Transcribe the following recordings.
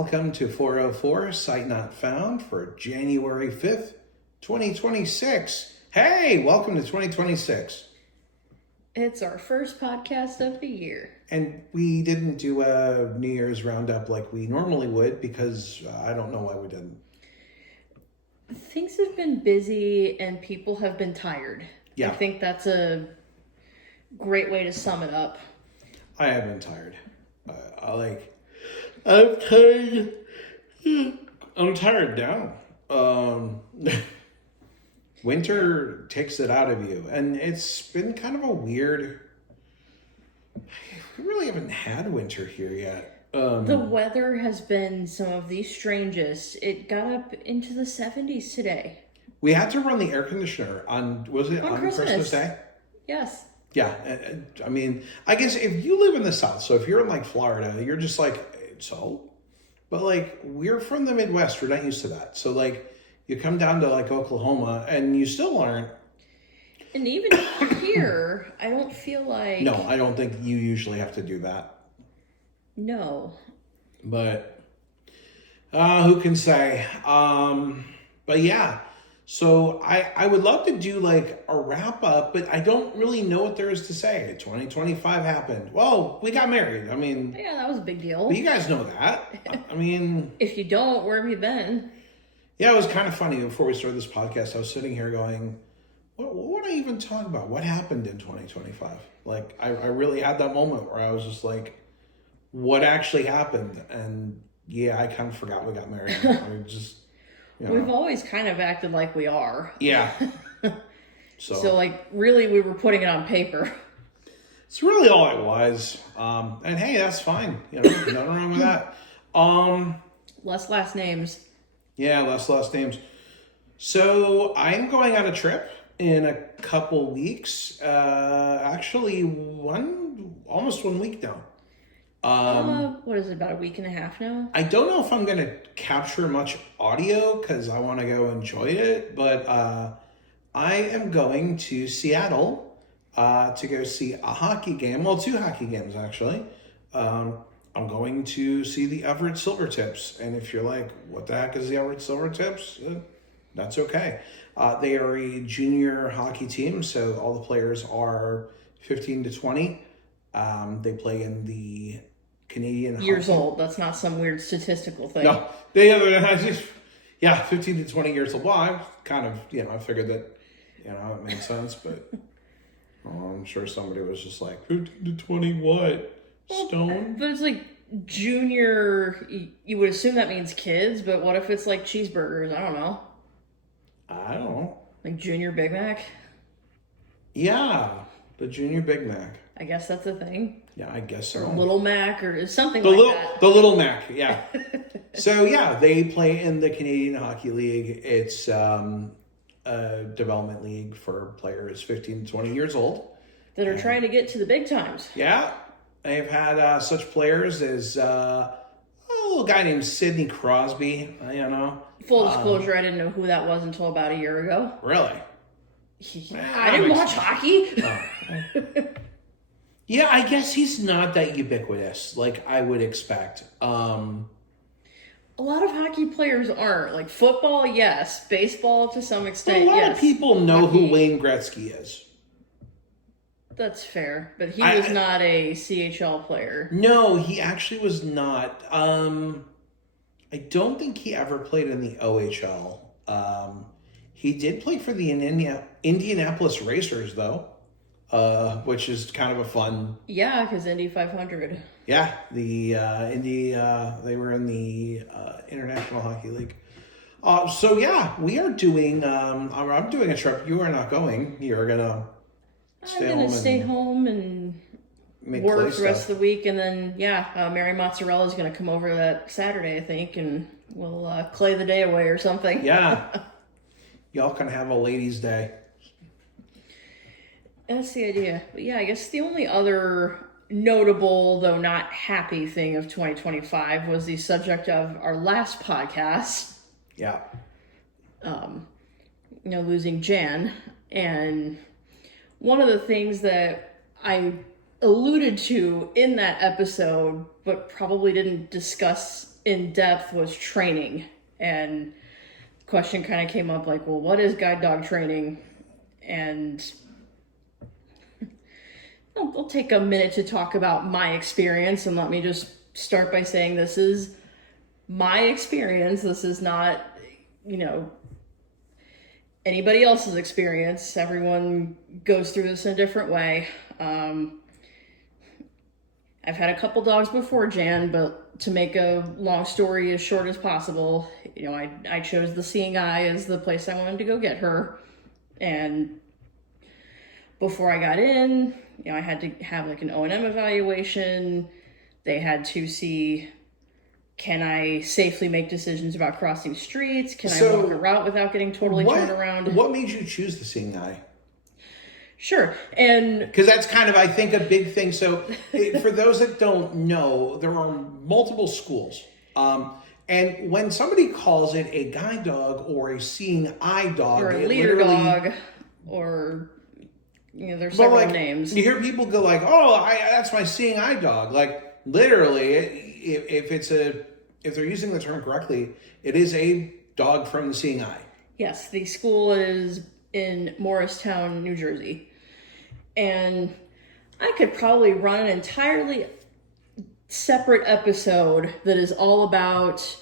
welcome to 404 Sight Not Found for January 5th, 2026. Hey, welcome to 2026. It's our first podcast of the year. And we didn't do a New Year's roundup like we normally would because I don't know why we didn't. Things have been busy and people have been tired. Yeah. I think that's a great way to sum it up. I have been tired. I'm tired. I'm tired now. Winter takes it out of you, and it's been kind of a weird. We really haven't had winter here yet. The weather has been some of the strangest. It got up into the 70s today. We had to run the air conditioner on Christmas Day? Yes. Yeah, I mean, I guess if you live in the South, so if you're in like Florida, you're just like, so? But like, we're from the Midwest, we're not used to that. So like, you come down to like Oklahoma and you still aren't. And even here, I don't feel like... No, I don't think you usually have to do that. No. But, who can say? But yeah. So I would love to do like a wrap up, but I don't really know what there is to say. 2025 happened. Well, we got married. I mean, yeah, that was a big deal. But you guys know that. I mean, if you don't, where have you been? Yeah, it was kind of funny before we started this podcast. I was sitting here going, what would I even talk about? What happened in 2025? Like, I really had that moment where I was just like, what actually happened? And yeah, I kind of forgot we got married. I just... You know. We've always kind of acted like we are. Yeah. So like, really, we were putting it on paper. It's really all it was. And hey, that's fine. You know, nothing wrong with that. Less last names. Yeah, less last names. So I'm going on a trip in a couple weeks. Actually, almost 1 week now. What is it, about a week and a half now? I don't know if I'm going to capture much audio because I want to go enjoy it, but I am going to Seattle to go see a hockey game. Well, two hockey games, actually. I'm going to see the Everett Silvertips, and if you're like, what the heck is the Everett Silvertips? That's okay. They are a junior hockey team, so all the players are 15 to 20. They play in the Canadian years hockey. Old. That's not some weird statistical thing. No, they have just 15 to 20 years old. Well, I kind of, I figured that, it made sense, but I'm sure somebody was just like 15 to 20 what? Stone? But it's like junior, you would assume that means kids, but what if it's like cheeseburgers? I don't know. Like Junior Big Mac? Yeah, the Junior Big Mac. I guess that's a thing. Yeah, I guess so. Or Little Mac or something that. The Little Mac, yeah. So yeah, they play in the Canadian Hockey League. It's a development league for players 15 to 20 years old. That are trying to get to the big times. Yeah. They've had such players as a little guy named Sidney Crosby, Full disclosure, I didn't know who that was until about a year ago. Really? I didn't watch hockey. Oh. Yeah, I guess he's not that ubiquitous like I would expect. A lot of hockey players aren't. Like football, yes. Baseball, to some extent, yes. A lot of people know who Wayne Gretzky is. That's fair, but he was not a CHL player. No, he actually was not. I don't think he ever played in the OHL. He did play for the Indianapolis Racers, though, which is kind of a fun... Yeah, because Indy 500. Yeah, the Indy, they were in the International Hockey League. So, yeah, we are doing... I'm doing a trip. You are not going. You're going to... I'm going to stay home and work the rest of the week. And then, Mary Mozzarella is going to come over that Saturday, I think, and we'll clay the day away or something. Yeah. Y'all can have a ladies' day. That's the idea. But yeah, I guess the only other notable, though not happy thing of 2025 was the subject of our last podcast. Yeah. Losing Jan. And... one of the things that I alluded to in that episode, but probably didn't discuss in depth was training. And the question kind of came up like, well, what is guide dog training? And I'll take a minute to talk about my experience, and let me just start by saying this is my experience. This is not, anybody else's experience. Everyone goes through this in a different way. I've had a couple dogs before Jan, but to make a long story as short as possible, I chose the Seeing Eye as the place I wanted to go get her. And before I got in, I had to have like an O&M evaluation. They had to see, can I safely make decisions about crossing streets? Can I walk a route without getting totally turned around? What made you choose the Seeing Eye? Sure. And because that's kind of, I think, a big thing. So for those that don't know, there are multiple schools. And when somebody calls it a guide dog or a Seeing Eye dog, or a leader dog, or there's several names. You hear people go like, "Oh, that's my Seeing Eye dog." Like literally, if they're using the term correctly, it is a dog from the Seeing Eye. Yes, the school is in Morristown, New Jersey, and I could probably run an entirely separate episode that is all about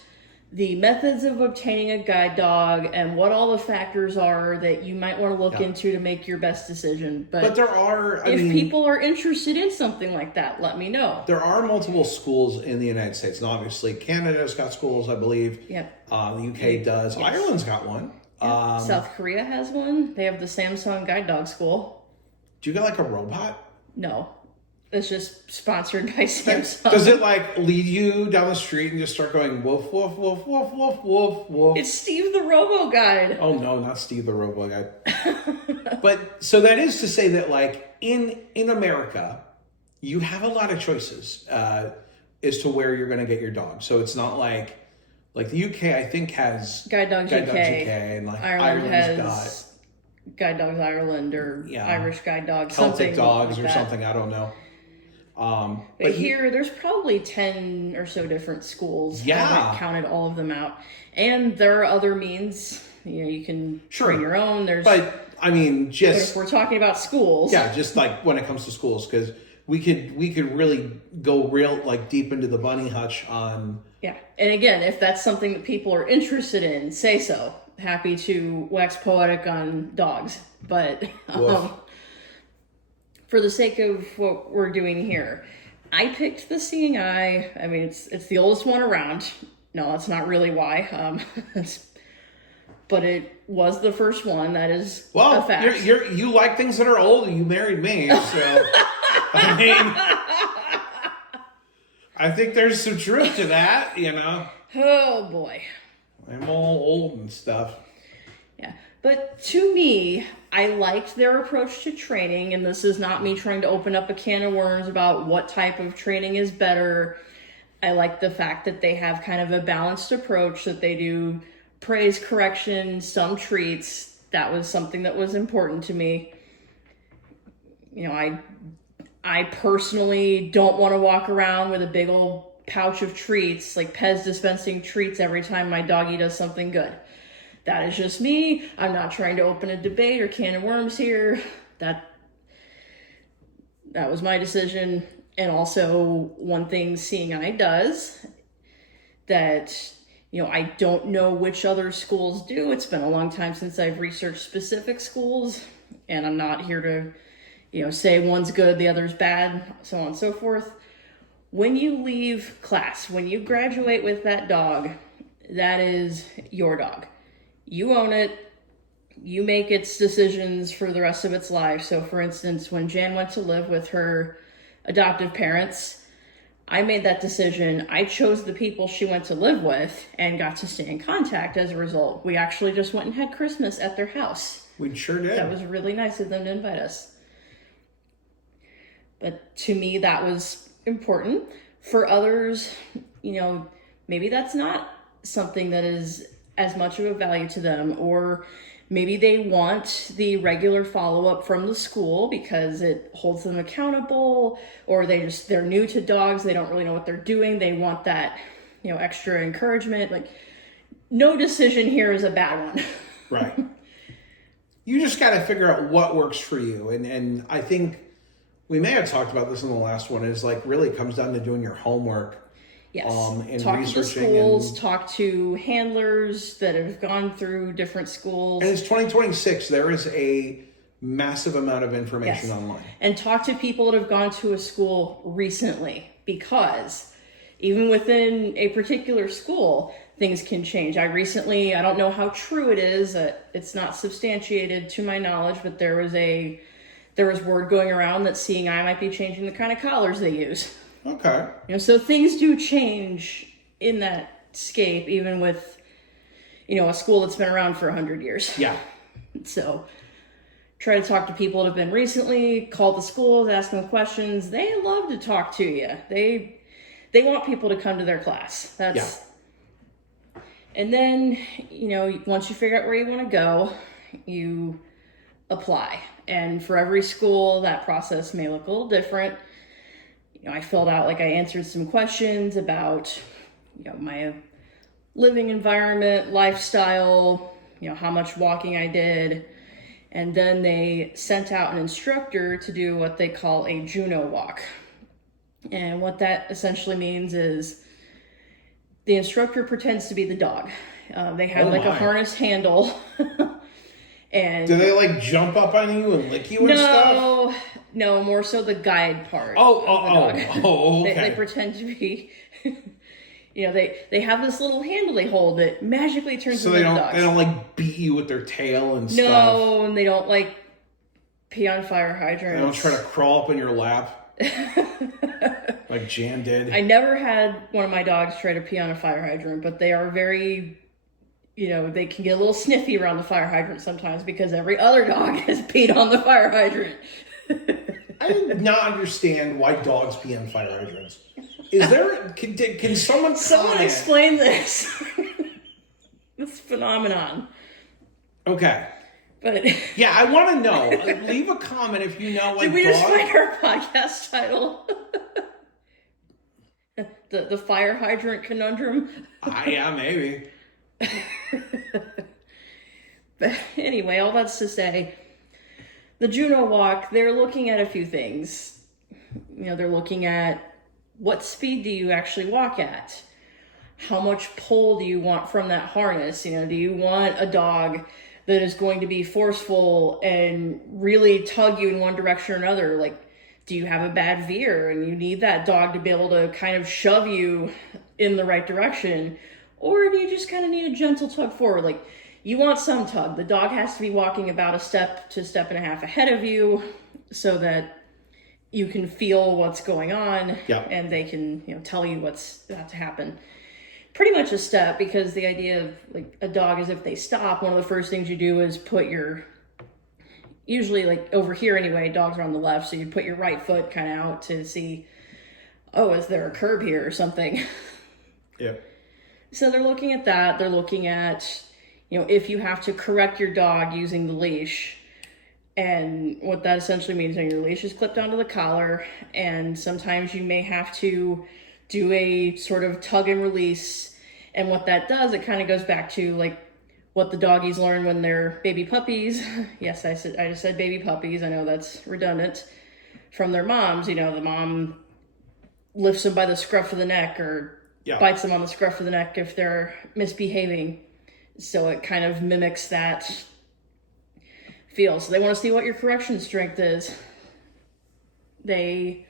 the methods of obtaining a guide dog and what all the factors are that you might want to look into to make your best decision. But there are, if people are interested in something like that, let me know. There are multiple schools in the United States. And obviously, Canada's got schools, I believe. Yep. The UK does. Yes. Ireland's got one. Yep. South Korea has one. They have the Samsung Guide Dog School. Do you get like a robot? No. It's just sponsored by Samsung. Does it like lead you down the street and just start going woof, woof, woof, woof, woof, woof, woof? It's Steve the Robo Guide. Oh no, not Steve the Robo Guide. But so that is to say that like in America, you have a lot of choices as to where you're going to get your dog. So it's not like the UK I think has Guide Dogs UK, and like Ireland has Guide Dogs Ireland or Irish Guide Dogs, Celtic dogs like or something. I don't know. But here, there's probably 10 or so different schools. Yeah. I haven't counted all of them out. And there are other means. You can bring your own. But, I mean, just... if we're talking about schools. Yeah, just like when it comes to schools. Because we could really go deep into the bunny hutch on... Yeah. And again, if that's something that people are interested in, say so. Happy to wax poetic on dogs. But... for the sake of what we're doing here, I picked the Seeing Eye. I mean, it's the oldest one around. No, that's not really why. But it was the first one. That is a fact. You like things that are old. You married me, so I mean, I think there's some truth to that. Oh boy, I'm all old and stuff. Yeah. But to me, I liked their approach to training, and this is not me trying to open up a can of worms about what type of training is better. I like the fact that they have kind of a balanced approach, that they do praise, correction, some treats. That was something that was important to me. I personally don't want to walk around with a big old pouch of treats, like Pez dispensing treats every time my doggy does something good. That is just me. I'm not trying to open a debate or can of worms here. That was my decision. And also one thing Seeing Eye does that, I don't know which other schools do. It's been a long time since I've researched specific schools, and I'm not here to, say one's good, the other's bad, so on and so forth. When you leave class, when you graduate with that dog, that is your dog. You own it. You make its decisions for the rest of its life. So for instance, when Jan went to live with her adoptive parents, I made that decision. I chose the people she went to live with and got to stay in contact as a result. We actually just went and had Christmas at their house. We sure did. That was really nice of them to invite us. But to me, that was important. For others, maybe that's not something that is as much of a value to them, or maybe they want the regular follow-up from the school because it holds them accountable, or they're new to dogs, they don't really know what they're doing, they want that extra encouragement. Like, no decision here is a bad one. Right. You just got to figure out what works for you. And I think we may have talked about this in the last one, is like really comes down to doing your homework. Yes. And talk to the researching schools, talk to handlers that have gone through different schools. And it's 2026. There is a massive amount of information Yes. online. And talk to people that have gone to a school recently, because even within a particular school, things can change. I don't know how true it is, it's not substantiated to my knowledge, but there was word going around that Seeing Eye might be changing the kind of collars they use. Okay. So things do change in that scape, even with, a school that's been around for 100 years. Yeah. So try to talk to people that have been recently, call the schools, ask them questions. They love to talk to you. They want people to come to their class. And then, once you figure out where you want to go, you apply. And for every school, that process may look a little different. I filled out, I answered some questions about, my living environment, lifestyle, how much walking I did. And then they sent out an instructor to do what they call a Juno walk. And what that essentially means is the instructor pretends to be the dog. They have a harness handle. And do they jump up on you and lick you and stuff? No, more so the guide part. Okay. They pretend to be, they have this little handle they hold that magically turns into dogs. They don't beat you with their tail and stuff. No, and they don't pee on fire hydrants. They don't try to crawl up in your lap. Like Jan did. I never had one of my dogs try to pee on a fire hydrant, but they are very, they can get a little sniffy around the fire hydrant sometimes because every other dog has peed on the fire hydrant. I do not understand why dogs pee on fire hydrants. Is there, can someone explain this? This phenomenon. Okay. But yeah, I want to know. Leave a comment if you know. Did we just find our podcast title? the fire hydrant conundrum. Yeah, maybe. But anyway, all that's to say, the Juno walk, they're looking at a few things. They're looking at what speed do you actually walk at? How much pull do you want from that harness? Do you want a dog that is going to be forceful and really tug you in one direction or another? Do you have a bad veer and you need that dog to be able to kind of shove you in the right direction? Or do you just kind of need a gentle tug forward? You want some tug. The dog has to be walking about a step to a step and a half ahead of you so that you can feel what's going on. Yep. And they can, tell you what's about to happen. Pretty much a step, because the idea of a dog is if they stop, one of the first things you do is put usually over here anyway, dogs are on the left, so you put your right foot kind of out to see, is there a curb here or something? Yeah. So they're looking at that. They're looking at, if you have to correct your dog using the leash. And what that essentially means, your leash is clipped onto the collar, and sometimes you may have to do a sort of tug and release. And what that does, it kind of goes back to what the doggies learn when they're baby puppies. Yes, I just said baby puppies. I know that's redundant. From their moms, the mom lifts them by the scruff of the neck or bites them on the scruff of the neck if they're misbehaving. So it kind of mimics that feel. So they want to see what your correction strength is. They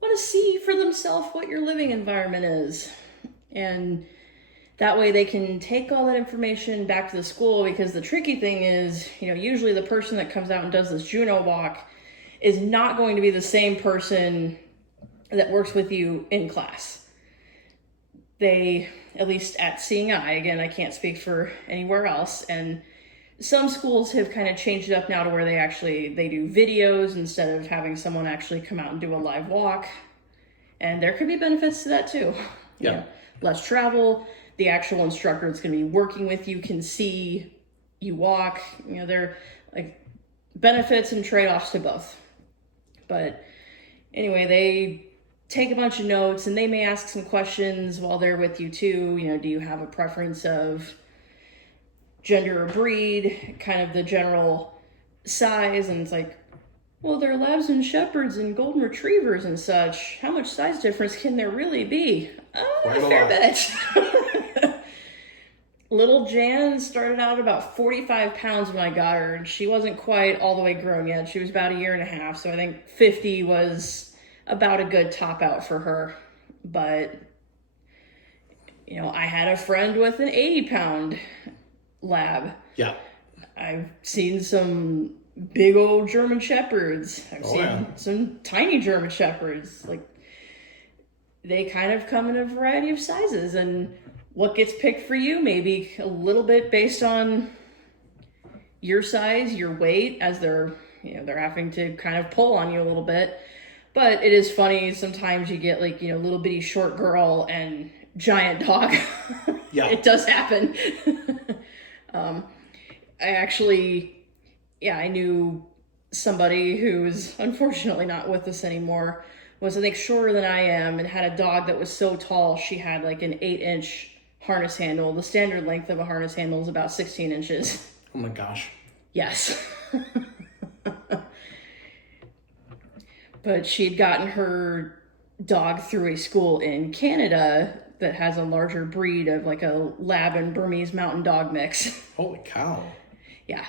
want to see for themselves what your living environment is. And that way they can take all that information back to the school, because the tricky thing is, usually the person that comes out and does this Juno walk is not going to be the same person that works with you in class. They, at least at Seeing Eye, again, I can't speak for anywhere else, and some schools have kind of changed it up now to where they do videos instead of having someone actually come out and do a live walk. And there could be benefits to that too. Yeah. Less travel. The actual instructor that's going to be working with you can see you walk. There are benefits and trade-offs to both. But anyway, they take a bunch of notes, and they may ask some questions while they're with you too. You know, do you have a preference of gender or breed, kind of the general size? And it's like, well, they're labs and shepherds and golden retrievers and such. How much size difference can there really be? Quite A a fair lot. bit. Little Jan started out about 45 pounds when I got her, and she wasn't quite all the way grown yet. She was about 1.5 years, so I think 50 was about a good top out for her. But, you know, I had a friend with an 80-pound lab. Yeah. I've seen some big old German shepherds. I've seen some tiny German shepherds. Like, they kind of come in a variety of sizes, and what gets picked for you maybe a little bit based on your size, your weight, as they're having to kind of pull on you a little bit. But it is funny, sometimes you get like, little bitty short girl and giant dog. Yeah. It does happen. I knew somebody who's unfortunately not with us anymore, was I think shorter than I am, and had a dog that was so tall she had like an 8-inch harness handle. The standard length of a harness handle is about 16 inches. Oh my gosh. Yes. But she had gotten her dog through a school in Canada that has a larger breed of like a Lab and Burmese mountain dog mix. Holy cow. Yeah.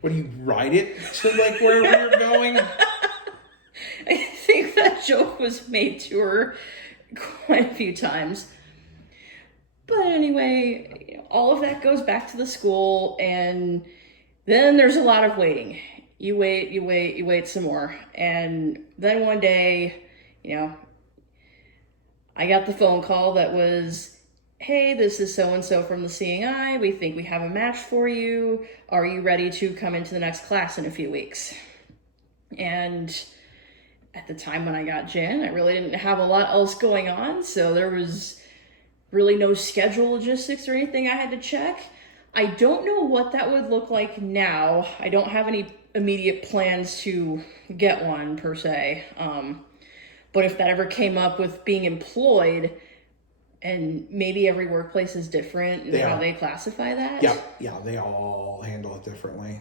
What, do you ride it to like where we're going? I think that joke was made to her quite a few times. But anyway, all of that goes back to the school, and then there's a lot of waiting. You wait some more. And then one day, I got the phone call that was, hey, this is so-and-so from the Seeing Eye. We think we have a match for you. Are you ready to come into the next class in a few weeks? And at the time when I got Jen, I really didn't have a lot else going on, so there was really no schedule logistics or anything I had to check. I don't know what that would look like now. I don't have any immediate plans to get one per se. But if that ever came up with being employed, and maybe every workplace is different in how they classify that. Yeah, they all handle it differently.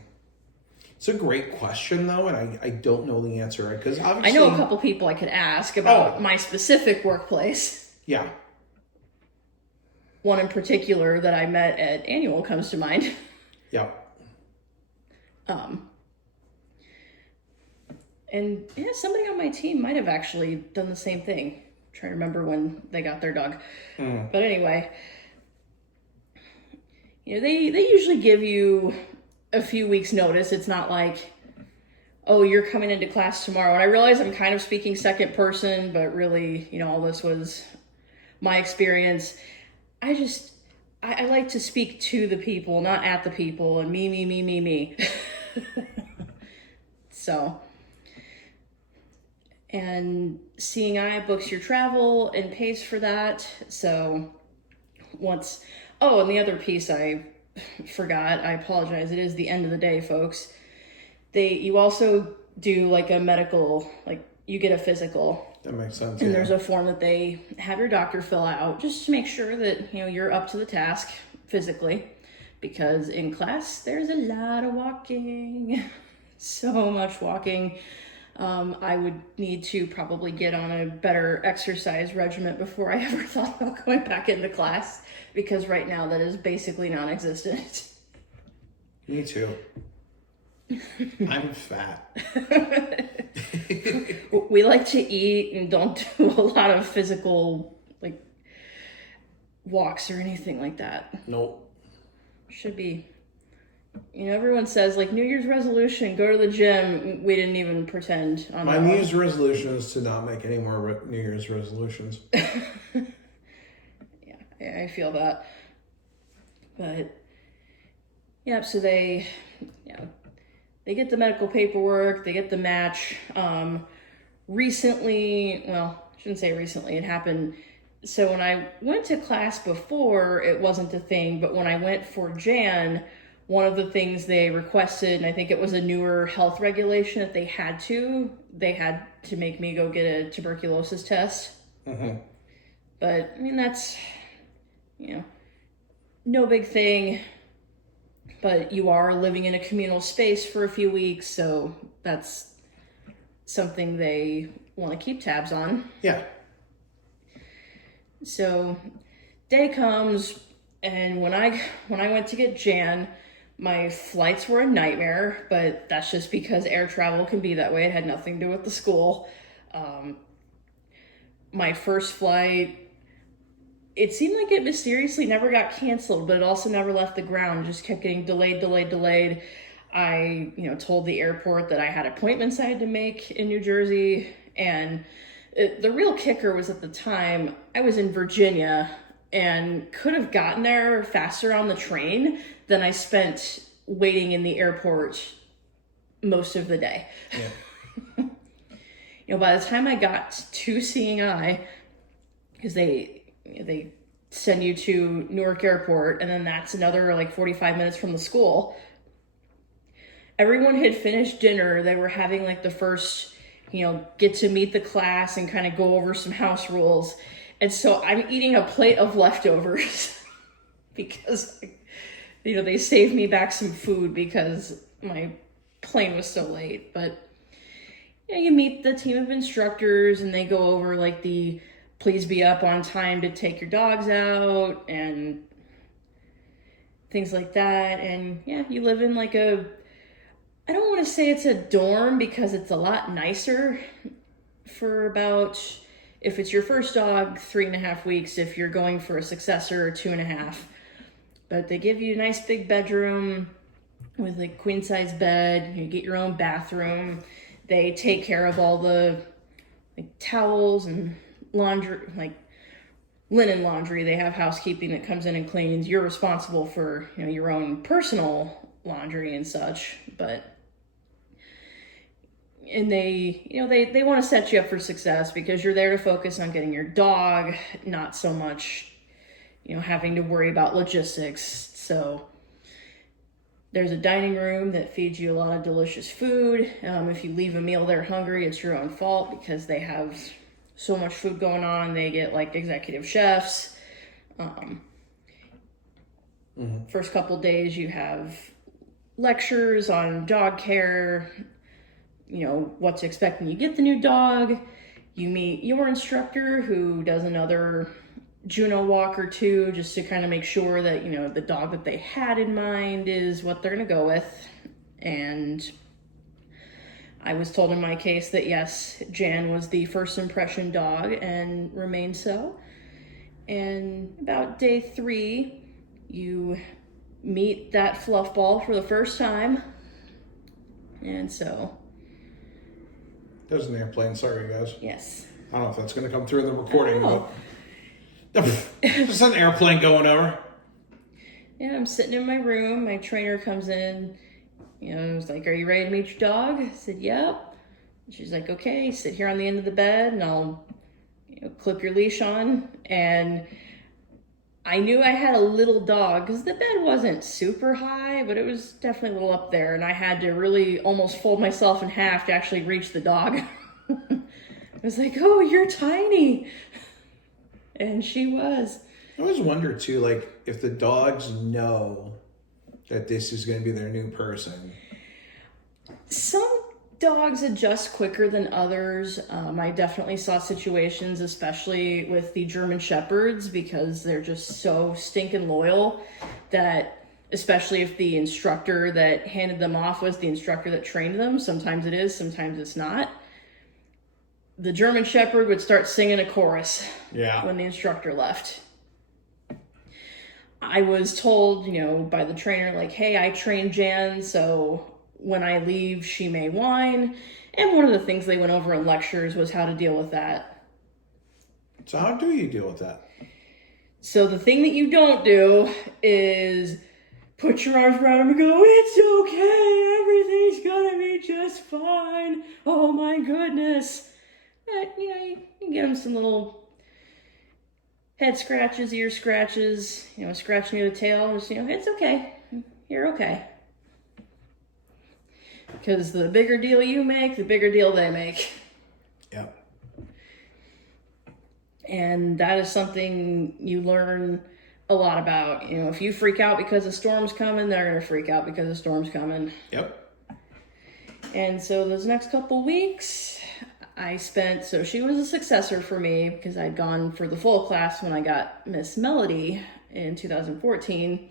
It's a great question, though, and I don't know the answer, because obviously... I know a couple people I could ask about my specific workplace. Yeah. One in particular that I met at Annual comes to mind. Yeah. And yeah, somebody on my team might have actually done the same thing. I'm trying to remember when they got their dog. But anyway, they usually give you a few weeks notice. It's not like, oh, you're coming into class tomorrow. And I realize I'm kind of speaking second person, but really, all this was my experience. I like to speak to the people, not at the people, and me. So, and Seeing Eye books your travel and pays for that. So and the other piece I forgot, I apologize, it is the end of the day, folks. You also do like a medical, like you get a physical. That makes sense. And there's a form that they have your doctor fill out just to make sure that, you're up to the task physically. Because in class, there's a lot of walking. So much walking. I would need to probably get on a better exercise regimen before I ever thought about going back into class. Because right now, that is basically non-existent. Me too. I'm fat. We like to eat and don't do a lot of physical, like, walks or anything like that. Nope. Should be. Everyone says, like, New Year's resolution, go to the gym. We didn't even pretend on My that New one. Year's resolution is to not make any more New Year's resolutions. Yeah, I feel that. But, yeah, so they get the medical paperwork, they get the match. Recently, well, I shouldn't say recently, it happened. So when I went to class before, it wasn't a thing, but when I went for Jan, one of the things they requested, and I think it was a newer health regulation that they had to make me go get a tuberculosis test. Mm-hmm. But I mean, that's, no big thing. But you are living in a communal space for a few weeks, so that's something they want to keep tabs on. Yeah. So day comes, and when I went to get Jan, my flights were a nightmare, but that's just because air travel can be that way. It had nothing to do with the school. My first flight, it seemed like it mysteriously never got canceled, but it also never left the ground. It just kept getting delayed. I, told the airport that I had appointments I had to make in New Jersey. And the real kicker was, at the time, I was in Virginia and could have gotten there faster on the train than I spent waiting in the airport most of the day. Yeah. By the time I got to Seeing Eye, because they send you to Newark Airport, and then that's another 45 minutes from the school. Everyone had finished dinner. They were having the first, get to meet the class and kind of go over some house rules. And so I'm eating a plate of leftovers because, they saved me back some food because my plane was so late. But you meet the team of instructors, and they go over the please be up on time to take your dogs out and things like that. And you live in I don't want to say it's a dorm, because it's a lot nicer for about, if it's your first dog, 3.5 weeks. If you're going for a successor, 2.5. But they give you a nice big bedroom with a queen size bed. You get your own bathroom. They take care of all the towels and laundry, linen laundry. They have housekeeping that comes in and cleans. You're responsible for your own personal laundry and such, and they want to set you up for success, because you're there to focus on getting your dog, not so much having to worry about logistics. So there's a dining room that feeds you a lot of delicious food. If you leave a meal there hungry, it's your own fault, because they have so much food going on. They get executive chefs. First couple days you have lectures on dog care, what to expect when you get the new dog. You meet your instructor, who does another Juno walk or two, just to kind of make sure that the dog that they had in mind is what they're going to go with. And I was told in my case that yes, Jan was the first impression dog and remained so. And about day 3, you meet that fluff ball for the first time. And so... There's an airplane. Sorry, guys. Yes. I don't know if that's going to come through in the recording, Oh. but there's an airplane going over. Yeah, I'm sitting in my room. My trainer comes in. I was like, "Are you ready to meet your dog?" I said, "Yep." She's like, "Okay, sit here on the end of the bed, and I'll clip your leash on." And I knew I had a little dog, because the bed wasn't super high, but it was definitely a little up there, and I had to really almost fold myself in half to actually reach the dog. I was like, "Oh, you're tiny." And she was. I always wonder too, if the dogs know that this is going to be their new person. Some dogs adjust quicker than others. I definitely saw situations, especially with the German Shepherds, because they're just so stinking loyal, that especially if the instructor that handed them off was the instructor that trained them, sometimes it is, sometimes it's not. The German Shepherd would start singing a chorus when the instructor left. I was told, by the trainer, hey, I trained Jan, so when I leave, she may whine. And one of the things they went over in lectures was how to deal with that. So how do you deal with that? So the thing that you don't do is put your arms around him and go, "It's okay, everything's gonna be just fine. Oh my goodness." But, you can get him some little head scratches, ear scratches, scratch near the tail. Just, it's okay. you're okay. Because the bigger deal you make, the bigger deal they make. Yep. And that is something you learn a lot about. You know, if you freak out because a storm's coming, they're going to freak out because a storm's coming. Yep. And so those next couple weeks, I spent, so she was a successor for me because I'd gone for the full class when I got Miss Melody in 2014.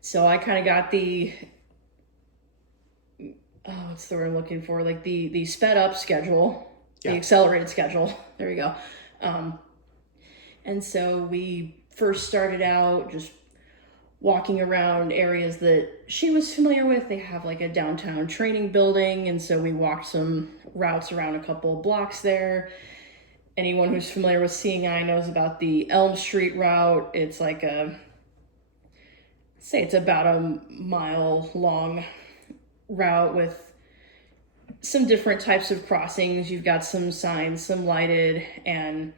So I kind of got the, what's the word I'm looking for? Like the sped up schedule, the accelerated schedule. There you go. And so we first started out just walking around areas that she was familiar with. They have like a downtown training building. And so we walked some routes around a couple of blocks there. Anyone who's familiar with Seeing Eye knows about the Elm Street route. It's like it's about a mile long route with some different types of crossings. You've got some signs, some lighted, and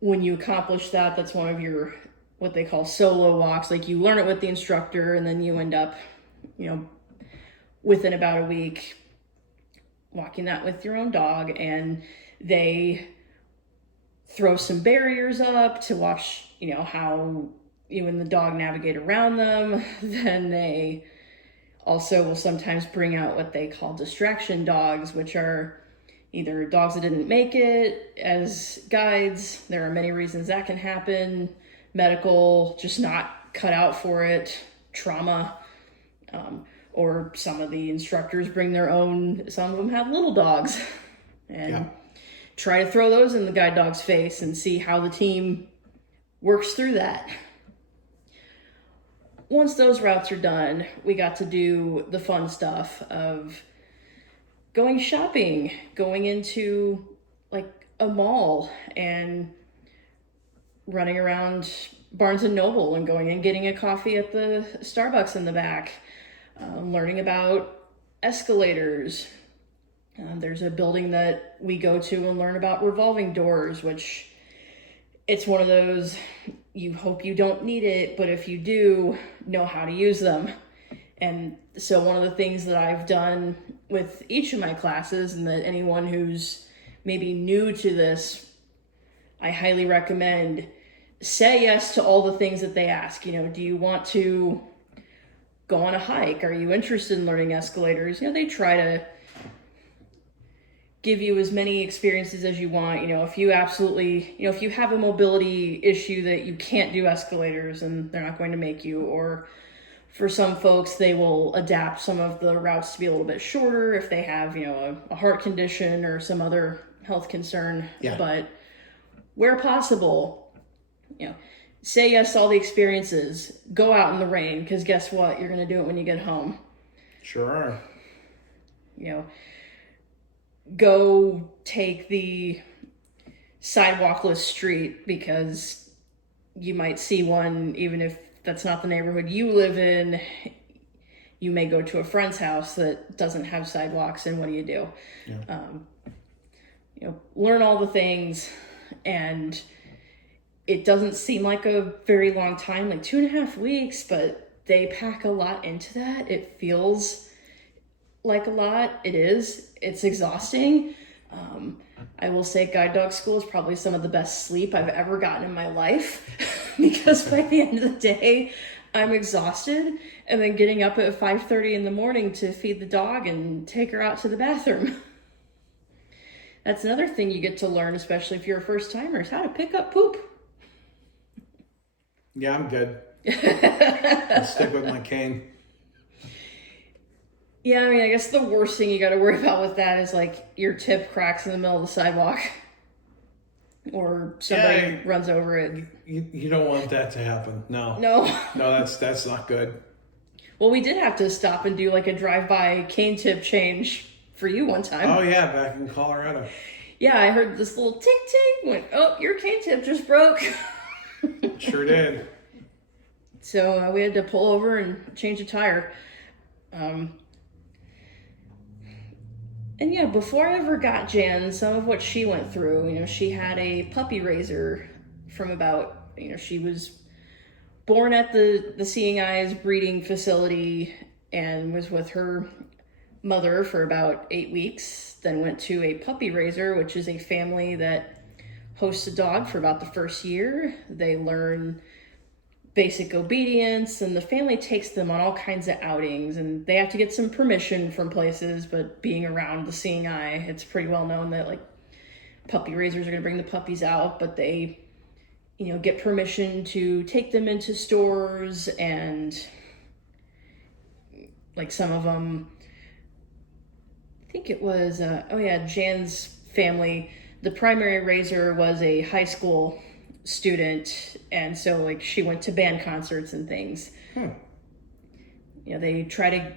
when you accomplish that, that's one of your what they call solo walks. Like you learn it with the instructor and then you end up, within about a week walking that with your own dog, and they throw some barriers up to watch, how you and the dog navigate around them. Then they also will sometimes bring out what they call distraction dogs, which are either dogs that didn't make it as guides. There are many reasons that can happen. Medical, just not cut out for it, trauma, or some of the instructors bring their own, some of them have little dogs, and try to throw those in the guide dog's face and see how the team works through that. Once those routes are done, we got to do the fun stuff of going shopping, going into like a mall and running around Barnes and Noble and going and getting a coffee at the Starbucks in the back, learning about escalators. There's a building that we go to and learn about revolving doors, which it's one of those, you hope you don't need it, but if you do, know how to use them. And so one of the things that I've done with each of my classes, and that anyone who's maybe new to this, I highly recommend, say yes to all the things that they ask. Do you want to go on a hike? Are you interested in learning escalators? They try to give you as many experiences as you want. If you if you have a mobility issue that you can't do escalators, and they're not going to make you, or for some folks, they will adapt some of the routes to be a little bit shorter if they have, a heart condition or some other health concern. Yeah. But where possible, say yes to all the experiences. Go out in the rain, because guess what? You're going to do it when you get home. Sure. Go take the sidewalkless street, because you might see one, even if that's not the neighborhood you live in. You may go to a friend's house that doesn't have sidewalks, and what do you do? Yeah. Learn all the things, and it doesn't seem like a very long time, like 2.5 weeks, but they pack a lot into that. It feels like a lot. It is. It's exhausting. I will say guide dog school is probably some of the best sleep I've ever gotten in my life, because by the end of the day, I'm exhausted, and then getting up at 5:30 in the morning to feed the dog and take her out to the bathroom. That's another thing you get to learn, especially if you're a first timer, is how to pick up poop. Yeah, I'm good. I'll stick with my cane. Yeah, I guess the worst thing you got to worry about with that is like your tip cracks in the middle of the sidewalk, or somebody runs over it. You don't want that to happen. No. No, that's not good. Well, we did have to stop and do like a drive-by cane tip change for you one time. Oh yeah, back in Colorado. Yeah, I heard this little ting-ting, went, oh, your cane tip just broke. Sure did. So we had to pull over and change a tire. And yeah, before I ever got Jan, some of what she went through, she had a puppy raiser from about, she was born at the Seeing Eyes breeding facility and was with her mother for about 8 weeks, then went to a puppy raiser, which is a family that hosts a dog for about the first year. They learn basic obedience, and the family takes them on all kinds of outings, and they have to get some permission from places, but being around the Seeing Eye, it's pretty well known that like puppy raisers are going to bring the puppies out, but they, you know, get permission to take them into stores, and like some of them, I think it was, Jan's family, the primary raiser was a high school student, and so like she went to band concerts and things. You know, they try to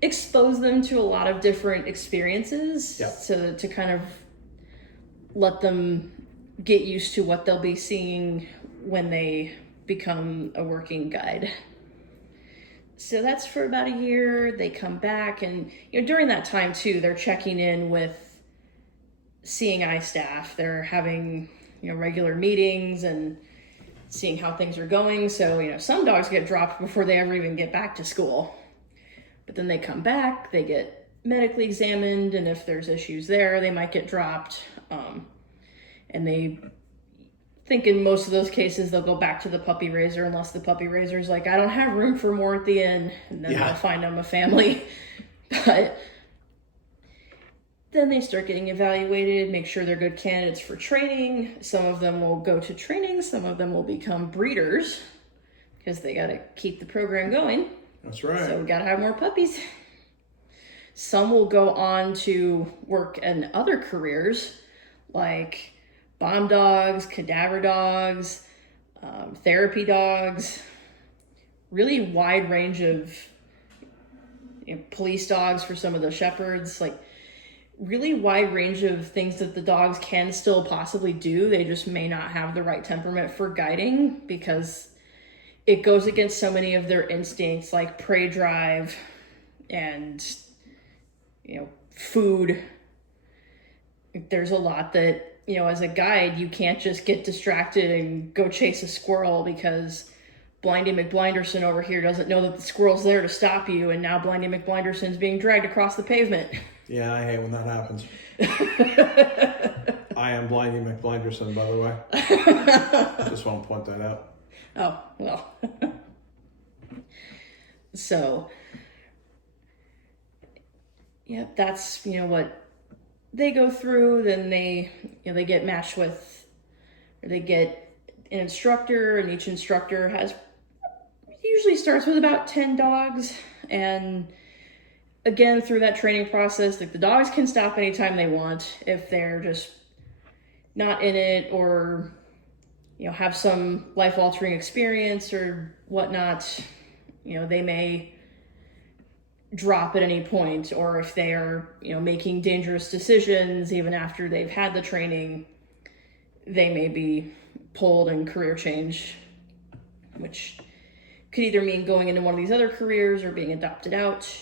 expose them to a lot of different experiences, so to kind of let them get used to what they'll be seeing when they become a working guide. So that's for about a year. They come back, and you know, during that time too, they're checking in with Seeing Eye staff. They're having, you know, regular meetings and seeing how things are going. So, you know, some dogs get dropped before they ever even get back to school. But then they come back, they get medically examined, and if there's issues there, they might get dropped. And they think in most of those cases, they'll go back to the puppy raiser unless the puppy raiser's like, I don't have room for more at the inn. And then they'll find them a family. But then they start getting evaluated, make sure they're good candidates for training. Some of them will go to training. Some of them will become breeders because they got to keep the program going. That's right. So we got to have more puppies. Some will go on to work in other careers like bomb dogs, cadaver dogs, therapy dogs, really wide range of, you know, police dogs for some of the shepherds, like really wide range of things that the dogs can still possibly do. They just may not have the right temperament for guiding because it goes against so many of their instincts, like prey drive and, you know, food. There's a lot that, you know, as a guide, you can't just get distracted and go chase a squirrel because Blindy McBlinderson over here doesn't know that the squirrel's there to stop you, and now Blindy McBlinderson's being dragged across the pavement. Yeah, I hate when that happens. I am Blindy McBlinderson, by the way. I just want to point that out. Oh, well. So, yeah, that's, you know, what they go through. Then they, you know, they get matched with, or they get an instructor, and each instructor has, usually starts with about 10 dogs. And again, through that training process, like the dogs can stop anytime they want if they're just not in it, or, you know, have some life-altering experience or whatnot. You know, they may drop at any point, or if they are, you know, making dangerous decisions even after they've had the training, they may be pulled and career change, which could either mean going into one of these other careers or being adopted out.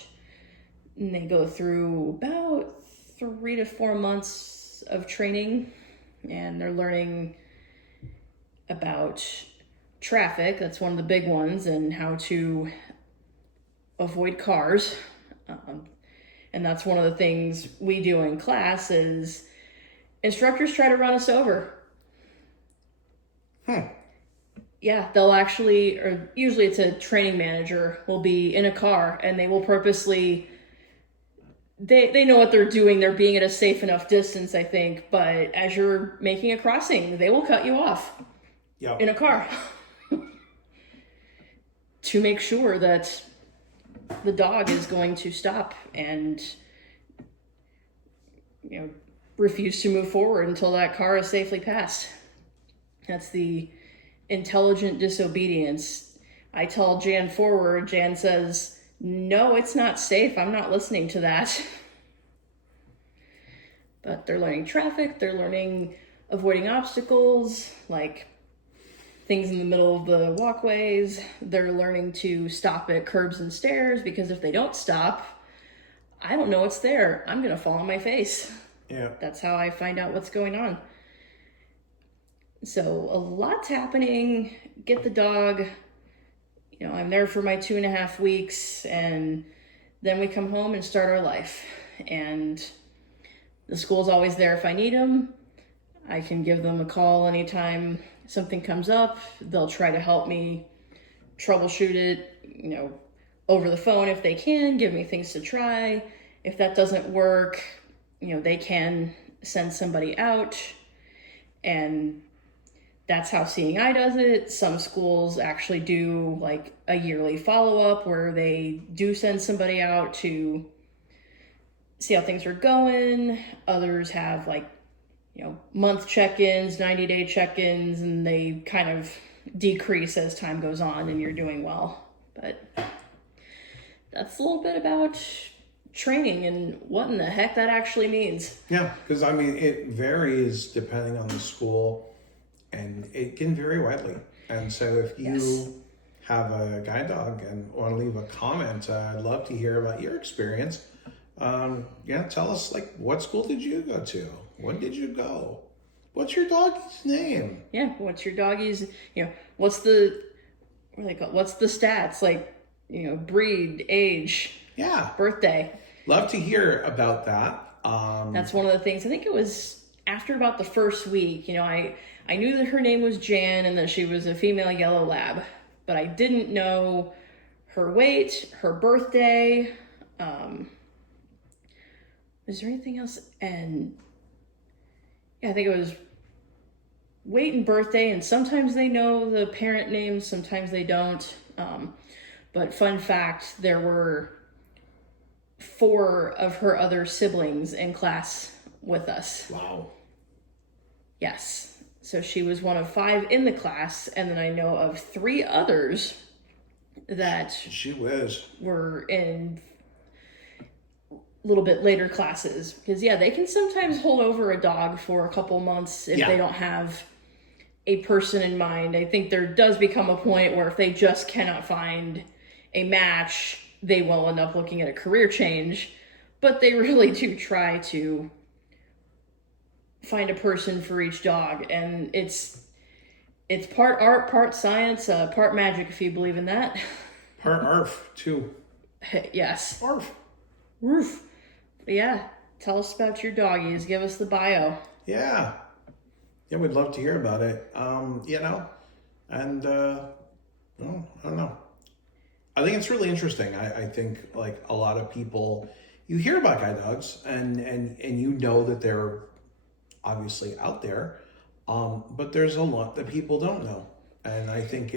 And they go through about 3 to 4 months of training, and they're learning about traffic. That's one of the big ones, and how to avoid cars. And that's one of the things we do in class is instructors try to run us over. Yeah, they'll actually, or usually it's a training manager, will be in a car, and they will purposely, they know what they're doing. They're being at a safe enough distance, I think, but as you're making a crossing, they will cut you off in a car to make sure that the dog is going to stop and, you know, refuse to move forward until that car is safely passed. That's the intelligent disobedience. I tell Jan forward, Jan says, no, it's not safe. I'm not listening to that. But they're learning traffic. They're learning avoiding obstacles, like things in the middle of the walkways. They're learning to stop at curbs and stairs, because if they don't stop, I don't know what's there. I'm going to fall on my face. Yeah. That's how I find out what's going on. So a lot's happening. Get the dog I'm there for my 2.5 weeks, and then we come home and start our life. And the school's always there if I need them. I can give them a call anytime something comes up. They'll try to help me troubleshoot it, over the phone if they can, give me things to try. If that doesn't work, they can send somebody out, and that's how Seeing Eye does it. Some schools actually do like a yearly follow-up where they do send somebody out to see how things are going. Others have month check-ins, 90-day check-ins, and they kind of decrease as time goes on and you're doing well. But that's a little bit about training and what in the heck that actually means. Yeah, because it varies depending on the school, and it can vary widely. And so if you have a guide dog and want to leave a comment, I'd love to hear about your experience. Tell us, what school did you go to? When did you go? What's your doggy's name? Yeah, what's your doggy's, what's the stats, breed, age, birthday. Love to hear about that. That's one of the things. I think it was after about the first week, I knew that her name was Jan and that she was a female yellow lab, but I didn't know her weight, her birthday. Was there anything else? And I think it was weight and birthday, and sometimes they know the parent names, sometimes they don't. But fun fact, there were 4 of her other siblings in class with us. Wow. Yes. So she was one of 5 in the class, and then I know of 3 others that were in a little bit later classes. Because, they can sometimes hold over a dog for a couple months if they don't have a person in mind. I think there does become a point where if they just cannot find a match, they will end up looking at a career change. But they really do try to find a person for each dog, and it's part art, part science, part magic, if you believe in that. Part ARF too. Yes. ARF. Roof. Yeah. Tell us about your doggies. Give us the bio. Yeah, we'd love to hear about it. And I don't know. I think it's really interesting. I think a lot of people, you hear about guide dogs and that they're obviously out there, but there's a lot that people don't know, and I think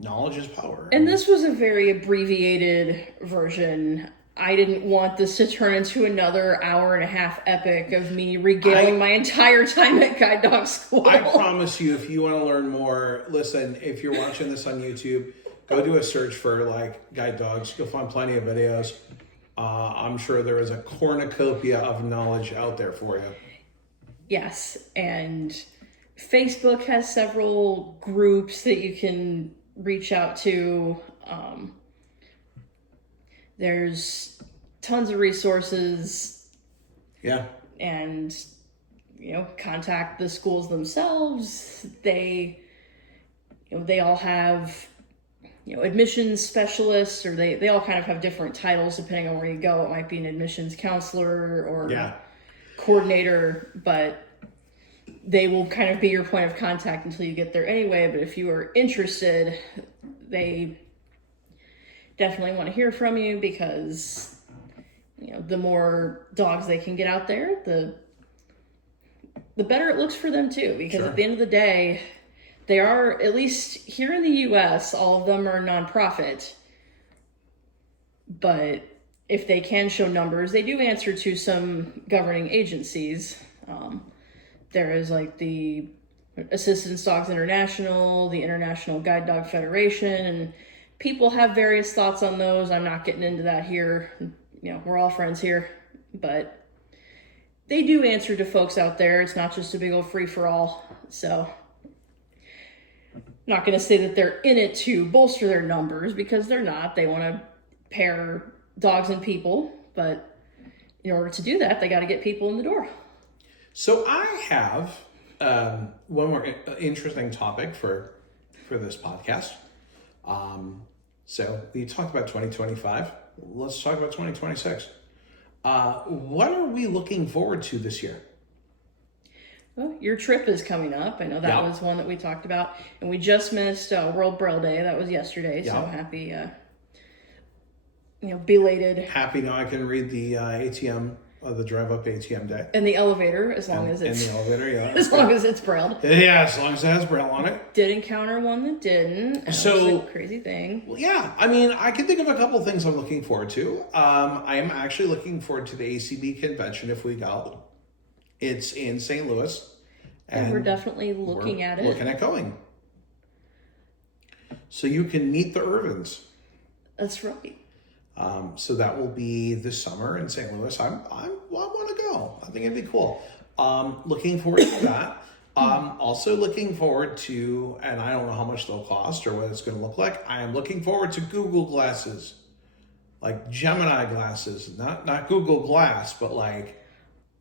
knowledge is power. And this was a very abbreviated version. I didn't want this to turn into another 1.5-hour epic of me regaling my entire time at guide dog school. I promise you, if you want to learn more, listen, if you're watching this on YouTube, go do a search for guide dogs. You'll find plenty of videos. I'm sure there is a cornucopia of knowledge out there for you. Yes, and Facebook has several groups that you can reach out to. There's tons of resources. Yeah. And, contact the schools themselves. They all have, admissions specialists, or they all kind of have different titles depending on where you go. It might be an admissions counselor or coordinator, but they will kind of be your point of contact until you get there anyway. But if you are interested, they definitely want to hear from you, because the more dogs they can get out there, the better it looks for them too, because at the end of the day, they are, at least here in the US, all of them are nonprofit, but if they can show numbers, they do answer to some governing agencies. There is the Assistance Dogs International, the International Guide Dog Federation, and people have various thoughts on those. I'm not getting into that here. We're all friends here, but they do answer to folks out there. It's not just a big old free-for-all. So I'm not going to say that they're in it to bolster their numbers, because they're not. They want to pair dogs and people, but in order to do that, they got to get people in the door. So I have one more interesting topic for this podcast. So we talked about 2025. Let's talk about 2026. What are we looking forward to this year? Well, your trip is coming up. I know that was one that we talked about. And we just missed World Braille Day. That was yesterday. So happy, belated. Happy now I can read the ATM, the drive-up ATM day. In the elevator, as long as it's... In the elevator, yeah. As long as it's Braille. Yeah, as long as it has Braille on it. Did encounter one that didn't. So, a crazy thing. Well, yeah, I mean, I can think of a couple things I'm looking forward to. I am actually looking forward to the ACB convention if we go. It's in St. Louis. And we're definitely looking at it. Looking at going. So you can meet the Ervens. That's right. So that will be this summer in St. Louis. I want to go. I think it'd be cool. Looking forward to that. Also looking forward to, and I don't know how much they'll cost or what it's going to look like. I am looking forward to Google glasses, like Gemini glasses, not Google Glass, but like.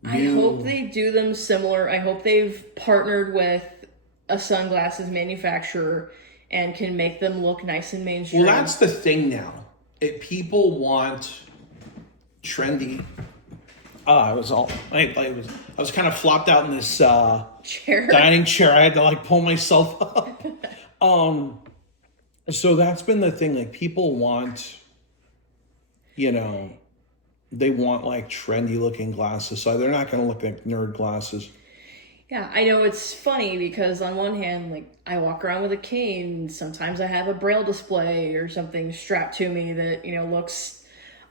I hope they do them similar. I hope they've partnered with a sunglasses manufacturer and can make them look nice and mainstream. Well, that's the thing now. People want trendy. I was kind of flopped out in this dining chair. I had to like pull myself up. So that's been the thing. Like people want, they want like trendy looking glasses. So they're not going to look like nerd glasses. Yeah, I know it's funny because on one hand, like I walk around with a cane. Sometimes I have a Braille display or something strapped to me that, looks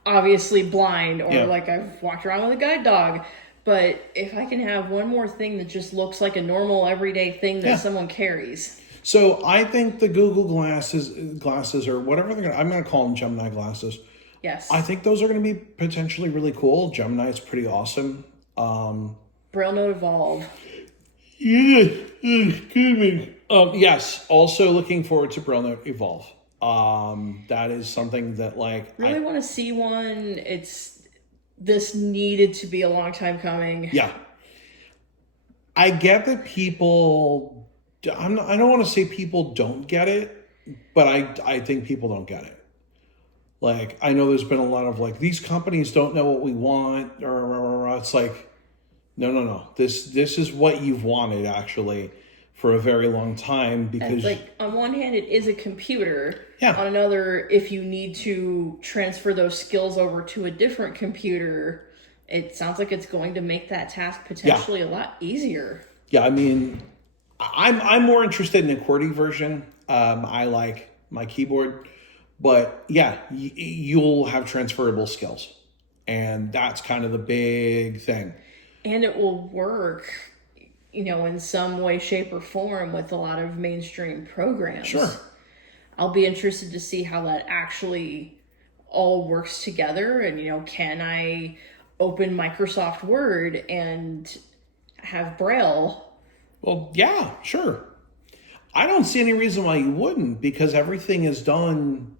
obviously blind, or like I've walked around with a guide dog. But if I can have one more thing that just looks like a normal everyday thing that someone carries. So I think the Google glasses or whatever I'm going to call them Gemini glasses. Yes. I think those are going to be potentially really cool. Gemini is pretty awesome. Braille Note Evolve. Yeah, excuse me. Yes, also looking forward to Braille Note Evolve. That is something that really want to see one. This needed to be a long time coming. Yeah. I get that people, I don't want to say people don't get it, but I think people don't get it. Like, I know there's been a lot of these companies don't know what we want, or it's like, no. This is what you've wanted actually for a very long time, because on one hand it is a computer. Yeah. On another, if you need to transfer those skills over to a different computer, it sounds like it's going to make that task potentially a lot easier. Yeah, I mean, I'm more interested in a QWERTY version. I like my keyboard, but yeah, you'll have transferable skills, and that's kind of the big thing. And it will work, in some way, shape, or form with a lot of mainstream programs. Sure. I'll be interested to see how that actually all works together. And, can I open Microsoft Word and have Braille? Well, yeah, sure. I don't see any reason why you wouldn't, because everything is done.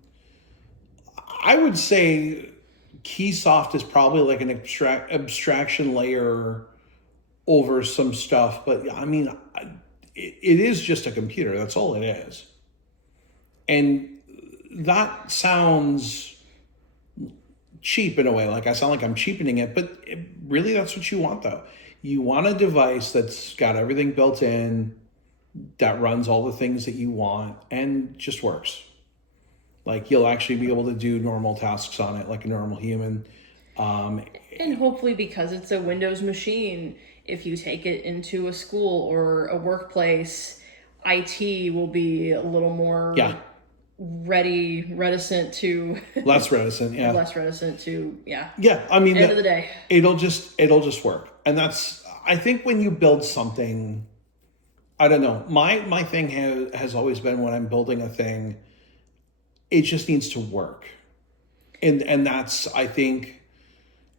I would say Keysoft is probably like an abstraction layer over some stuff, but I mean, it is just a computer. That's all it is. And that sounds cheap in a way. Like I sound like I'm cheapening it, but really that's what you want though. You want a device that's got everything built in, that runs all the things that you want and just works. Like you'll actually be able to do normal tasks on it like a normal human. And hopefully because it's a Windows machine, if you take it into a school or a workplace, IT will be a little more reticent to... Less reticent, yeah. Less reticent to, yeah. Yeah, I mean... End of the day. It'll just work. And that's... I think when you build something... I don't know. My thing has always been when I'm building a thing, it just needs to work. And that's, I think,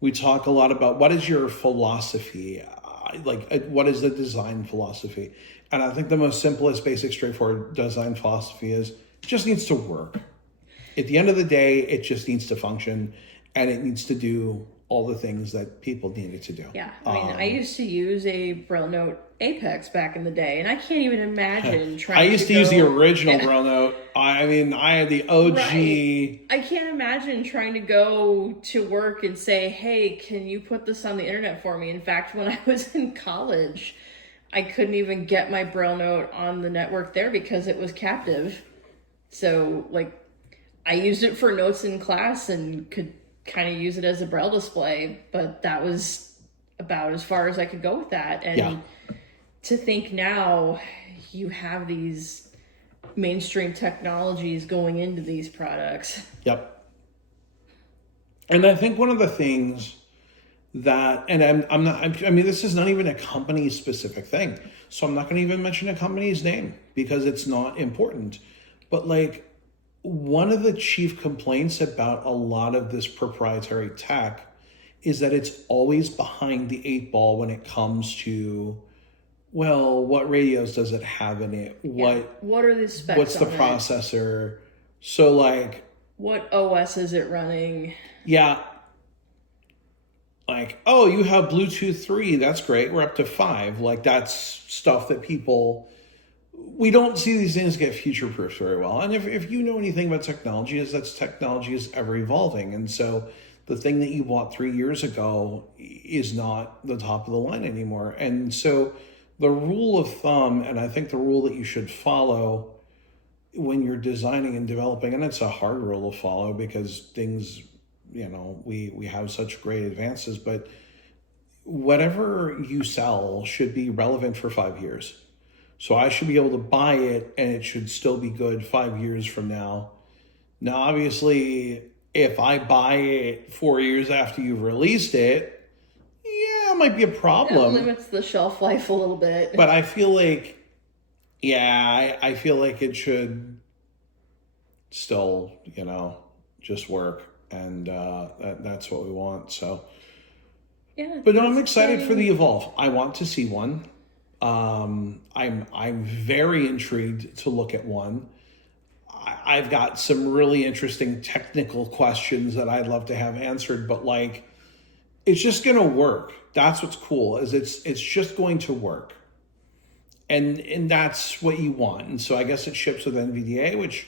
we talk a lot about what is your philosophy? What is the design philosophy? And I think the most simplest, basic, straightforward design philosophy is it just needs to work. At the end of the day, it just needs to function, and it needs to do all the things that people needed to do. Yeah, I mean, I used to use a Braille Note Apex back in the day, and I can't even imagine trying to I used to use the original Braille Note. I mean, I had the OG. Right. I can't imagine trying to go to work and say, hey, can you put this on the internet for me? In fact, when I was in college, I couldn't even get my Braille Note on the network there because it was captive. So, like, I used it for notes in class and could kind of use it as a Braille display, but that was about as far as I could go with that. And to think now you have these mainstream technologies going into these products. Yep. And I think one of the things that, and I'm not, I mean, this is not even a company specific thing. So I'm not going to even mention a company's name because it's not important. But like, one of the chief complaints about a lot of this proprietary tech is that it's always behind the 8 ball when it comes to, well, what radios does it have in it? What are the specs? What's the processor? So like, what OS is it running? Yeah. Like, oh, you have Bluetooth 3. That's great. We're up to 5. Like, that's stuff that people... We don't see these things get future-proofed very well. And if you know anything about technology, is that technology is ever evolving. And so the thing that you bought 3 years ago is not the top of the line anymore. And so the rule of thumb, and I think the rule that you should follow when you're designing and developing, and it's a hard rule to follow because things, you know, we have such great advances, but whatever you sell should be relevant for 5 years. So I should be able to buy it and it should still be good 5 years from now. Now, obviously, if I buy it 4 years after you've released it, yeah, it might be a problem. That limits the shelf life a little bit. But I feel like, I feel like it should still, you know, just work. And that's what we want. So, yeah. But no, I'm excited for the Evolve. I want to see one. I'm very intrigued to look at one. I've got some really interesting technical questions that I'd love to have answered, but like, it's just going to work. That's what's cool, is it's just going to work. And that's what you want. And so I guess it ships with NVDA, which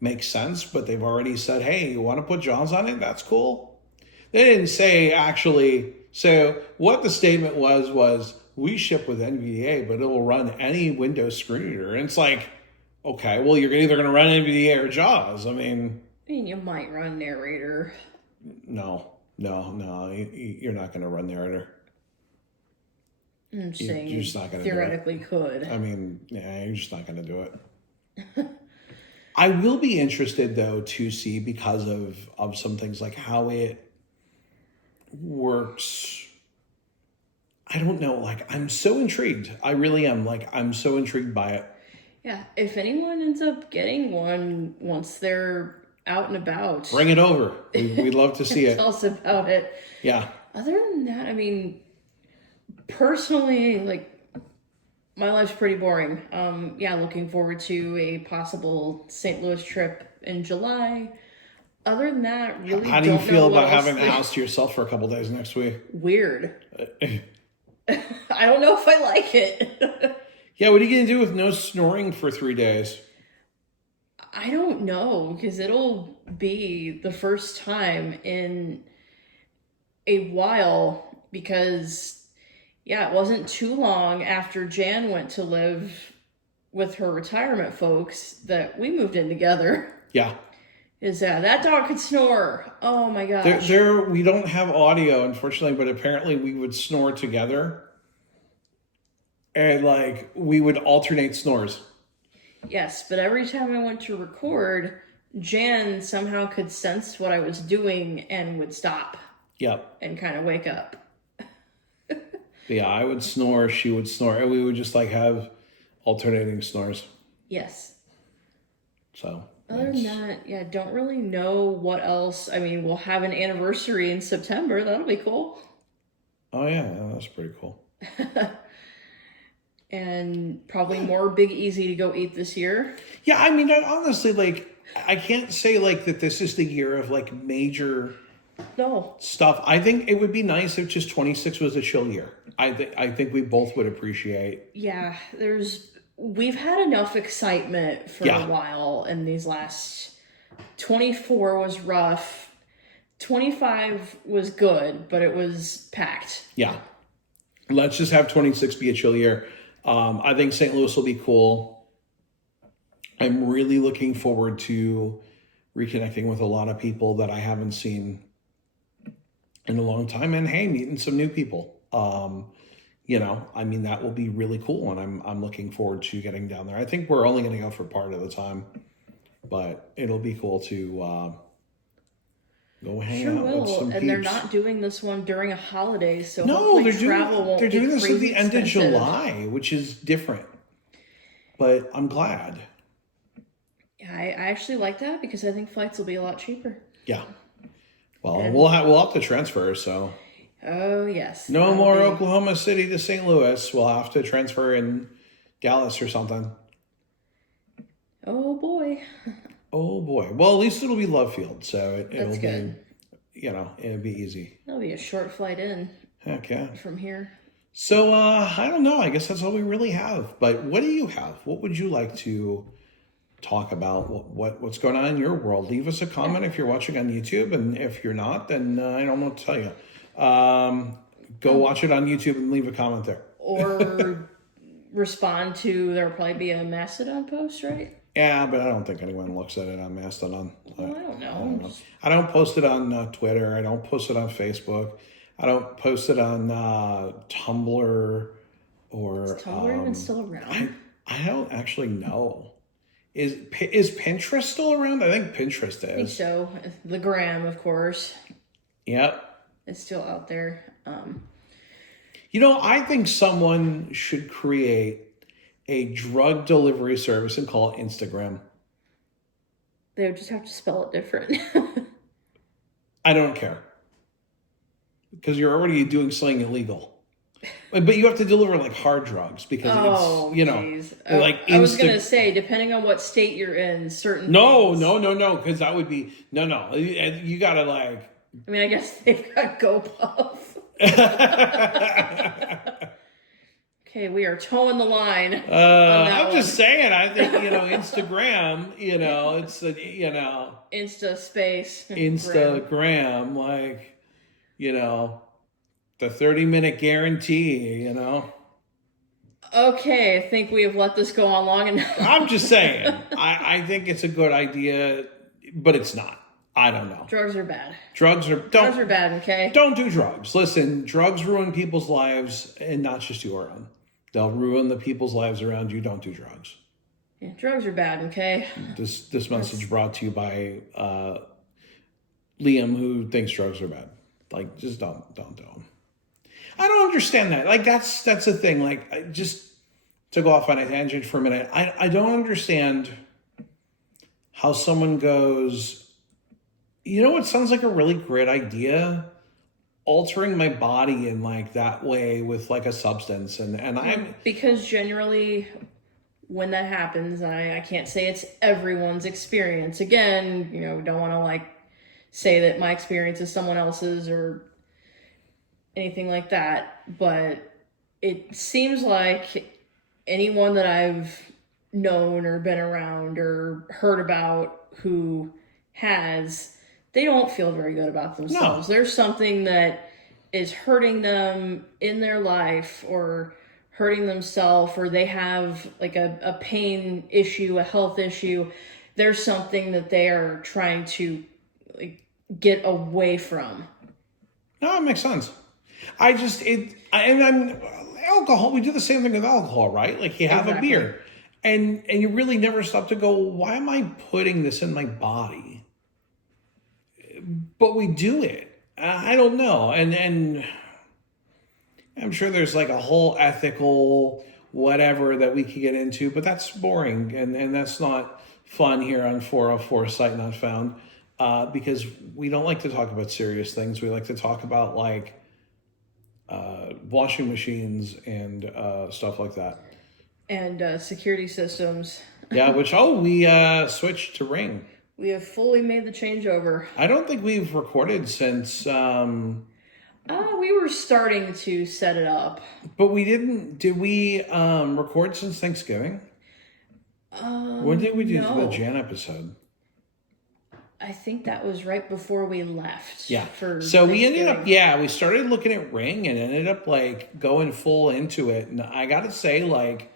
makes sense, but they've already said, hey, you want to put JAWS on it? That's cool. They didn't say actually, so what the statement was, we ship with NVDA, but it will run any Windows screen reader. And it's like, okay, well, you're either going to run NVDA or JAWS. I mean, you might run narrator. No, you're not going to run narrator. I'm saying you're just not going to theoretically could. I mean, yeah, you're just not going to do it. I will be interested, though, to see, because of some things like how it works. I don't know. Like, I'm so intrigued. I really am. Like, I'm so intrigued by it. Yeah. If anyone ends up getting one once they're out and about, bring it over. We'd love to see it. Tell us about it. Yeah. Other than that, I mean, personally, like, my life's pretty boring. Looking forward to a possible St. Louis trip in July. Other than that, really. How do you feel about having the house to yourself for a couple days next week? Weird. I don't know if I like it. Yeah, what are you going to do with no snoring for 3 days? I don't know, because it'll be the first time in a while, because, it wasn't too long after Jan went to live with her retirement folks that we moved in together. Yeah. That dog could snore. Oh my gosh. We don't have audio, unfortunately, but apparently we would snore together. And like, we would alternate snores. Yes, but every time I went to record, Jan somehow could sense what I was doing and would stop. Yep. And kind of wake up. Yeah, I would snore, she would snore, and we would just like have alternating snores. Yes. So. Other than that, don't really know what else. I mean, we'll have an anniversary in September. That'll be cool. Oh, yeah, that's pretty cool. And probably more Big Easy to go eat this year. Yeah, I mean, honestly, like, I can't say, like, that this is the year of, like, major No. stuff. I think it would be nice if just 26 was a chill year. I think we both would appreciate. Yeah, we've had enough excitement for a while, and these last 24 was rough. 25 was good, but it was packed. Yeah. Let's just have 26 be a chill year. I think St. Louis will be cool. I'm really looking forward to reconnecting with a lot of people that I haven't seen in a long time, and hey, meeting some new people. I mean, that will be really cool, and I'm looking forward to getting down there. I think we're only going to go for part of the time, but it'll be cool to go hang out with some peeps. And they're not doing this one during a holiday, so no, hopefully travel won't be they're doing this at the end of July, which is different. But I'm glad. Yeah, I actually like that because I think flights will be a lot cheaper. Yeah. Well, we'll have to transfer, so. Oh, yes. No more Oklahoma City to St. Louis. We'll have to transfer in Dallas or something. Oh, boy. Oh, boy. Well, at least it'll be Love Field, so it'll good. be, it'll be easy. That'll be a short flight in. Heck yeah. From here. So, I don't know. I guess that's all we really have. But what do you have? What would you like to talk about? What's going on in your world? Leave us a comment if you're watching on YouTube, and if you're not, then I don't know what to tell you. Go watch it on YouTube and leave a comment there. Or respond to, there'll probably be a Mastodon post, right? Yeah, but I don't think anyone looks at it on Mastodon. Well, I don't know. I don't post it on Twitter. I don't post it on Facebook. I don't post it on Tumblr or... Is Tumblr even still around? I don't actually know. Is Pinterest still around? I think Pinterest is. I think so. The gram, of course. Yep. It's still out there. I think someone should create a drug delivery service and call it Instagram. They would just have to spell it different. I don't care. Because you're already doing something illegal. But you have to deliver like hard drugs because it's, like I was going to say, depending on what state you're in, certain No, because that would be, no. You got to like. I mean, I guess they've got GoPuff. Okay, we are towing the line. I'm just saying, I think, Instagram, it's Insta space. Instagram, like, the 30-minute guarantee, Okay, I think we have let this go on long enough. I'm just saying, I think it's a good idea, but it's not. I don't know. Drugs are bad. Drugs are bad, okay? Don't do drugs. Listen, drugs ruin people's lives, and not just your own. They'll ruin the people's lives around you. Don't do drugs. Yeah, drugs are bad, okay? This message brought to you by Liam, who thinks drugs are bad. Like, just don't do them. I don't understand that. Like, that's the thing. Like, just to go off on a tangent for a minute, I don't understand how someone goes, it sounds like a really great idea, altering my body in like that way with like a substance. And I'm... Because generally when that happens, and I can't say it's everyone's experience. Again, don't want to like say that my experience is someone else's or anything like that. But it seems like anyone that I've known or been around or heard about who has, they don't feel very good about themselves. No. There's something that is hurting them in their life or hurting themselves, or they have like a pain issue, a health issue. There's something that they are trying to like get away from. No, it makes sense. Alcohol, we do the same thing with alcohol, right? Like you have a beer and you really never stop to go, why am I putting this in my body? But we do it. I don't know. And I'm sure there's like a whole ethical whatever that we could get into, but that's boring. And that's not fun here on 404 Sight Not Found, because we don't like to talk about serious things. We like to talk about like washing machines and stuff like that. And security systems. Yeah, which, we switched to Ring. We have fully made the changeover. I don't think we've recorded since. We were starting to set it up. But we didn't. Did we record since Thanksgiving? When did we do the Jan episode? I think that was right before we left. Yeah. So we ended up, we started looking at Ring and ended up like going full into it. And I got to say, like,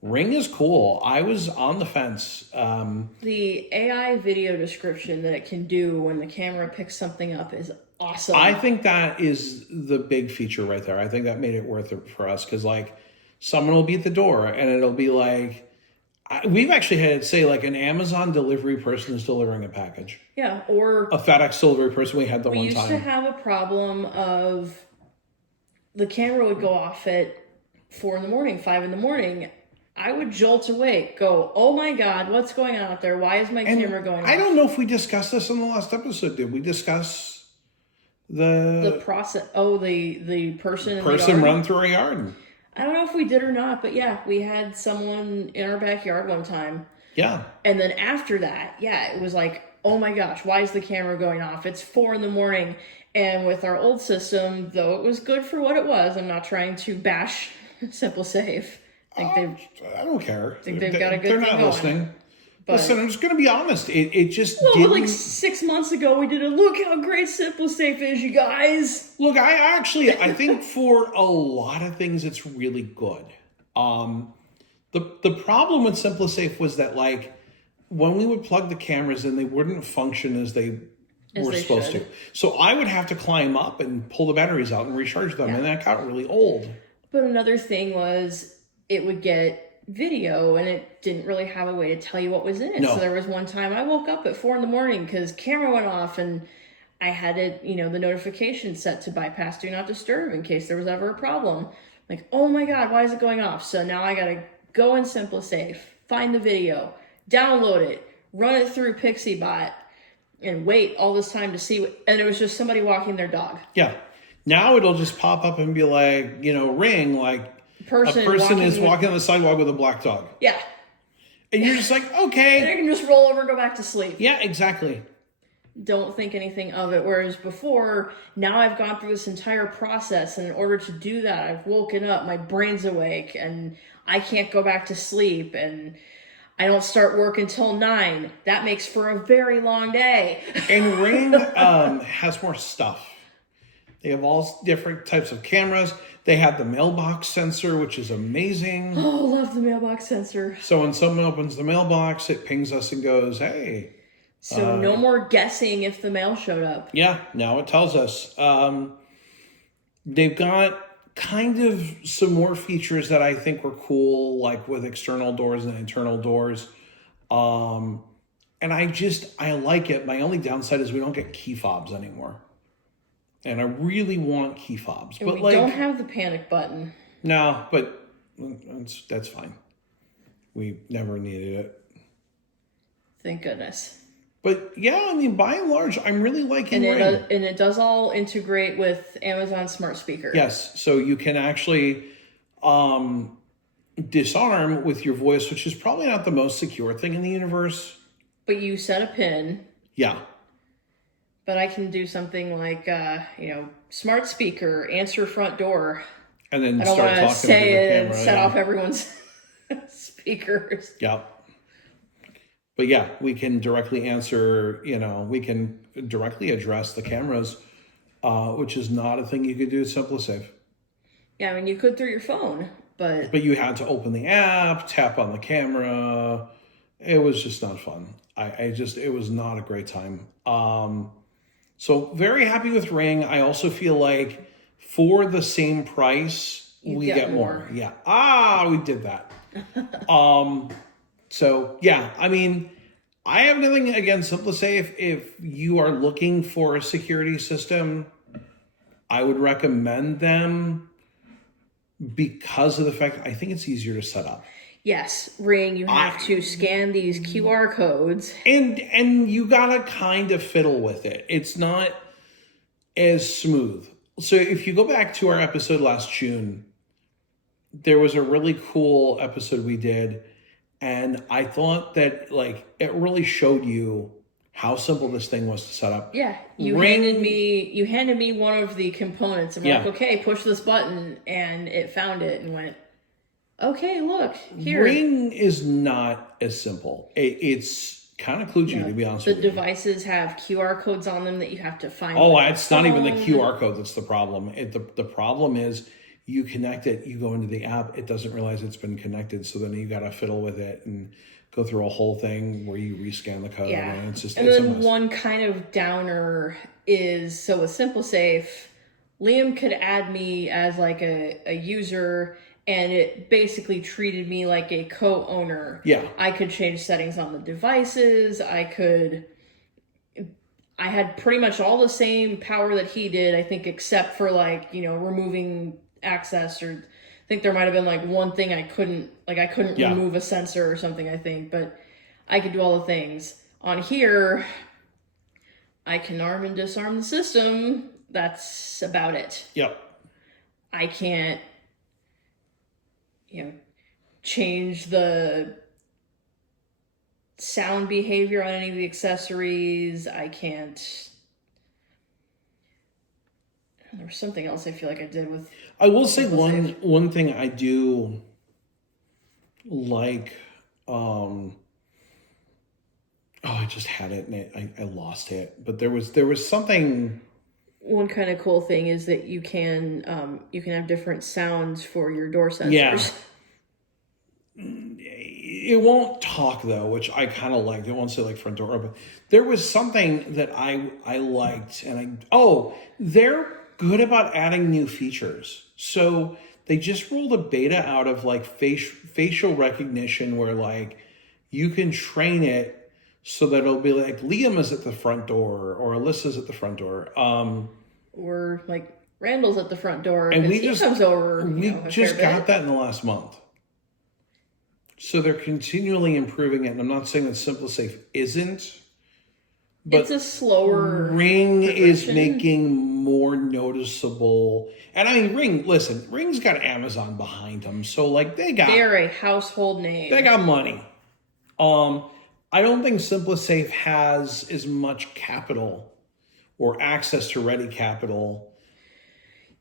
Ring is cool. I was on the fence. The AI video description that it can do when the camera picks something up is awesome. I think that is the big feature right there. I think that made it worth it for us because, like, someone will be at the door and it'll be like, we've actually had it say, like, an Amazon delivery person is delivering a package. Yeah, or a FedEx delivery person. We had the one time. We used to have a problem of the camera would go off at 4 a.m, 5 a.m. I would jolt awake, go, oh my God, what's going on out there? Why is my camera going off? I don't know if we discussed this in the last episode. Did we discuss the process? Oh, the person run through a yard. I don't know if we did or not, but yeah, we had someone in our backyard one time. Yeah. And then after that, it was like, oh my gosh, why is the camera going off? It's 4 a.m. And with our old system, though it was good for what it was, I'm not trying to bash SimpliSafe. I don't care. I think they've got a good thing going. They're not listening. But, listen, I'm just going to be honest. It just didn't... like 6 months ago, we did a look how great SimpliSafe is, you guys. Look, I think for a lot of things, it's really good. The problem with SimpliSafe was that, like, when we would plug the cameras in, they wouldn't function as they were supposed to. So I would have to climb up and pull the batteries out and recharge them, and that got really old. But another thing was it would get video and it didn't really have a way to tell you what was in it. No. So there was one time I woke up at 4 a.m. because camera went off and I had it, the notification set to bypass do not disturb in case there was ever a problem. Like, oh my God, why is it going off? So now I got to go in SimpliSafe, find the video, download it, run it through PixieBot, and wait all this time to see and it was just somebody walking their dog. Yeah. Now it'll just pop up and be like, Ring, like, a person is walking on the sidewalk with a black dog. Yeah. And you're just like, okay. And I can just roll over and go back to sleep. Yeah, exactly. Don't think anything of it. Whereas before, now I've gone through this entire process. And in order to do that, I've woken up, my brain's awake, and I can't go back to sleep. And I don't start work until 9. That makes for a very long day. And Ring has more stuff. They have all different types of cameras. They have the mailbox sensor, which is amazing. Oh, love the mailbox sensor. So when someone opens the mailbox, it pings us and goes, hey. So no more guessing if the mail showed up. Yeah, now it tells us. They've got kind of some more features that I think were cool, like with external doors and internal doors. And I like it. My only downside is we don't get key fobs anymore. And I really want key fobs. And but we don't have the panic button. No, but that's fine. We never needed it. Thank goodness. But yeah, by and large, I'm really liking Ring. And it does all integrate with Amazon Smart Speaker. Yes, so you can actually disarm with your voice, which is probably not the most secure thing in the universe. But you set a pin. Yeah. But I can do something like, smart speaker, answer front door. And then I don't want to say it and set off everyone's speakers. Yeah. But yeah, we can directly answer, we can directly address the cameras, which is not a thing you could do with SimpliSafe. Yeah, you could through your phone, but... But you had to open the app, tap on the camera. It was just not fun. It was not a great time. So very happy with Ring. I also feel like for the same price, we get more. Yeah. We did that. So yeah, I have nothing against SimpliSafe. If you are looking for a security system, I would recommend them because of the fact I think it's easier to set up. Yes, Ring, you have to scan these QR codes. And you gotta kind of fiddle with it. It's not as smooth. So if you go back to our episode last June, there was a really cool episode we did. And I thought that it really showed you how simple this thing was to set up. Yeah, you handed me one of the components, and like, okay, push this button, and it found it and went, okay, look here. Ring is not as simple. It's kind of kludgy, to be honest with you. The devices have QR codes on them that you have to find. Oh, it's not even the QR code that's the problem. The problem is you connect it, you go into the app, it doesn't realize it's been connected, so then you got to fiddle with it and go through a whole thing where you rescan the code. Yeah. And it's just, and then one kind of downer is, so with SimpliSafe, Liam could add me as like a user, and it basically treated me like a co-owner. Yeah. I could change settings on the devices. I had pretty much all the same power that he did, I think, except for like, removing access, or I think there might have been like one thing I couldn't remove a sensor or something, I think, but I could do all the things. On here, I can arm and disarm the system. That's about it. Yep. I can't, change the sound behavior on any of the accessories. I can't. There was something else I feel like I did with. I will say one thing I do like. I just had it and I lost it. But there was something. One kind of cool thing is that you can have different sounds for your door sensors. Yeah. It won't talk though, which I kind of liked. It won't say like front door open. There was something that I liked, and they're good about adding new features. So they just rolled a beta out of like facial recognition, where like you can train it so that it'll be like Liam is at the front door or Alyssa's at the front door. Or like Randall's at the front door and he comes over. We just got that in the last month. So they're continually improving it. And I'm not saying that SimpliSafe isn't, but it's a slower Ring is making more noticeable. And I mean, Ring's got Amazon behind them. So like they're a household name. They got money. I don't think SimpliSafe has as much capital or access to ready capital.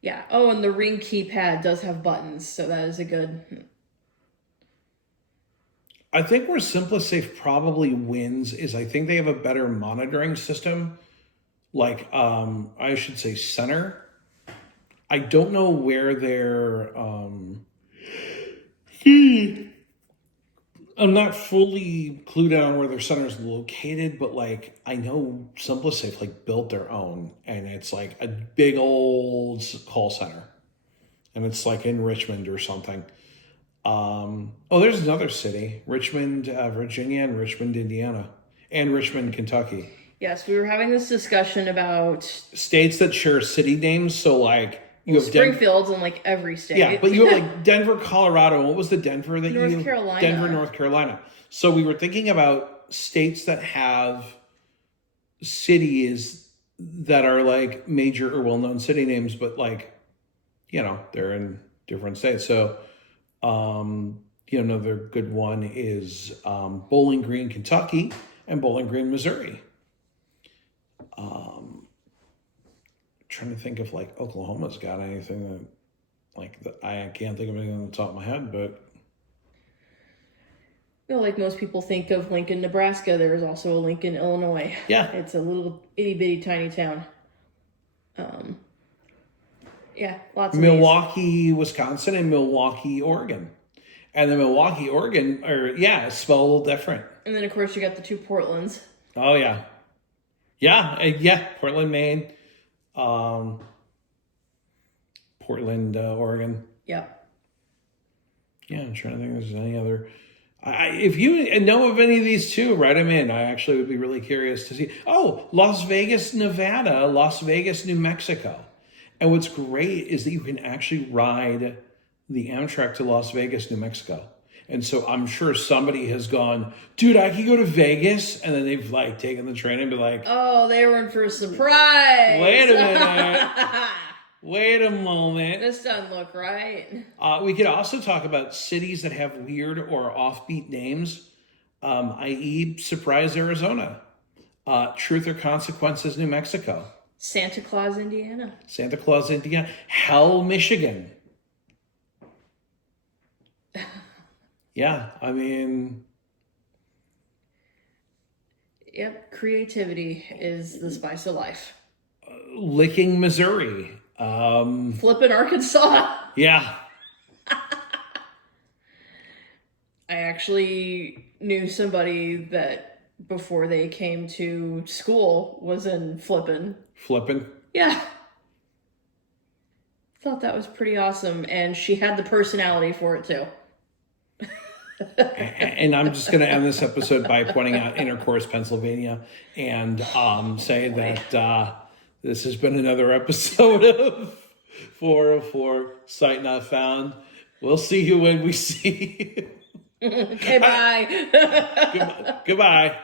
Yeah. Oh, and the Ring keypad does have buttons, so that is a good. I think where SimpliSafe probably wins is I think they have a better monitoring system. Like, I should say center. I don't know where they're, I'm not fully clued out on where their center is located, but like I know SimpliSafe like built their own, and it's like a big old call center, and it's like in Richmond or something. There's another city, Richmond, Virginia, and Richmond, Indiana, and Richmond, Kentucky. Yes, we were having this discussion about states that share city names. So like you have Springfield's in like every state. Yeah, but you have like Denver, Colorado. What was the Denver that North Carolina. Denver, North Carolina. So we were thinking about states that have cities that are like major or well-known city names, but like, they're in different states. So, another good one is Bowling Green, Kentucky, and Bowling Green, Missouri. Trying to think if like Oklahoma's got anything that like that. I can't think of anything on the top of my head, but like most people think of Lincoln, Nebraska, there is also a Lincoln, Illinois. Yeah, it's a little itty bitty tiny town. Lots of Milwaukee, Wisconsin, and Milwaukee, Oregon. And the Milwaukee, Oregon, it's spelled a little different. And then of course you got the two Portlands. Oh yeah, Portland, Maine. Portland, Oregon. Yep. Yeah, I'm trying to think if there's any other. If you know of any of these two, write them in. I actually would be really curious to see. Oh, Las Vegas, Nevada, Las Vegas, New Mexico. And what's great is that you can actually ride the Amtrak to Las Vegas, New Mexico. And so I'm sure somebody has gone, dude, I could go to Vegas. And then they've like taken the train and be like, oh, they were in for a surprise. Wait a minute. Wait a moment. This doesn't look right. We could also talk about cities that have weird or offbeat names, i.e. Surprise, Arizona. Truth or Consequences, New Mexico. Santa Claus, Indiana. Santa Claus, Indiana. Hell, Michigan. Yeah, I mean... Yep, creativity is the spice of life. Licking, Missouri. Flippin' Arkansas. Yeah. I actually knew somebody that before they came to school was in Flippin'. Flippin'. Yeah. Thought that was pretty awesome, and she had the personality for it too. And I'm just going to end this episode by pointing out Intercourse, Pennsylvania, and say that this has been another episode of 404 Sight Not Found. We'll see you when we see you. Okay, bye. Goodbye.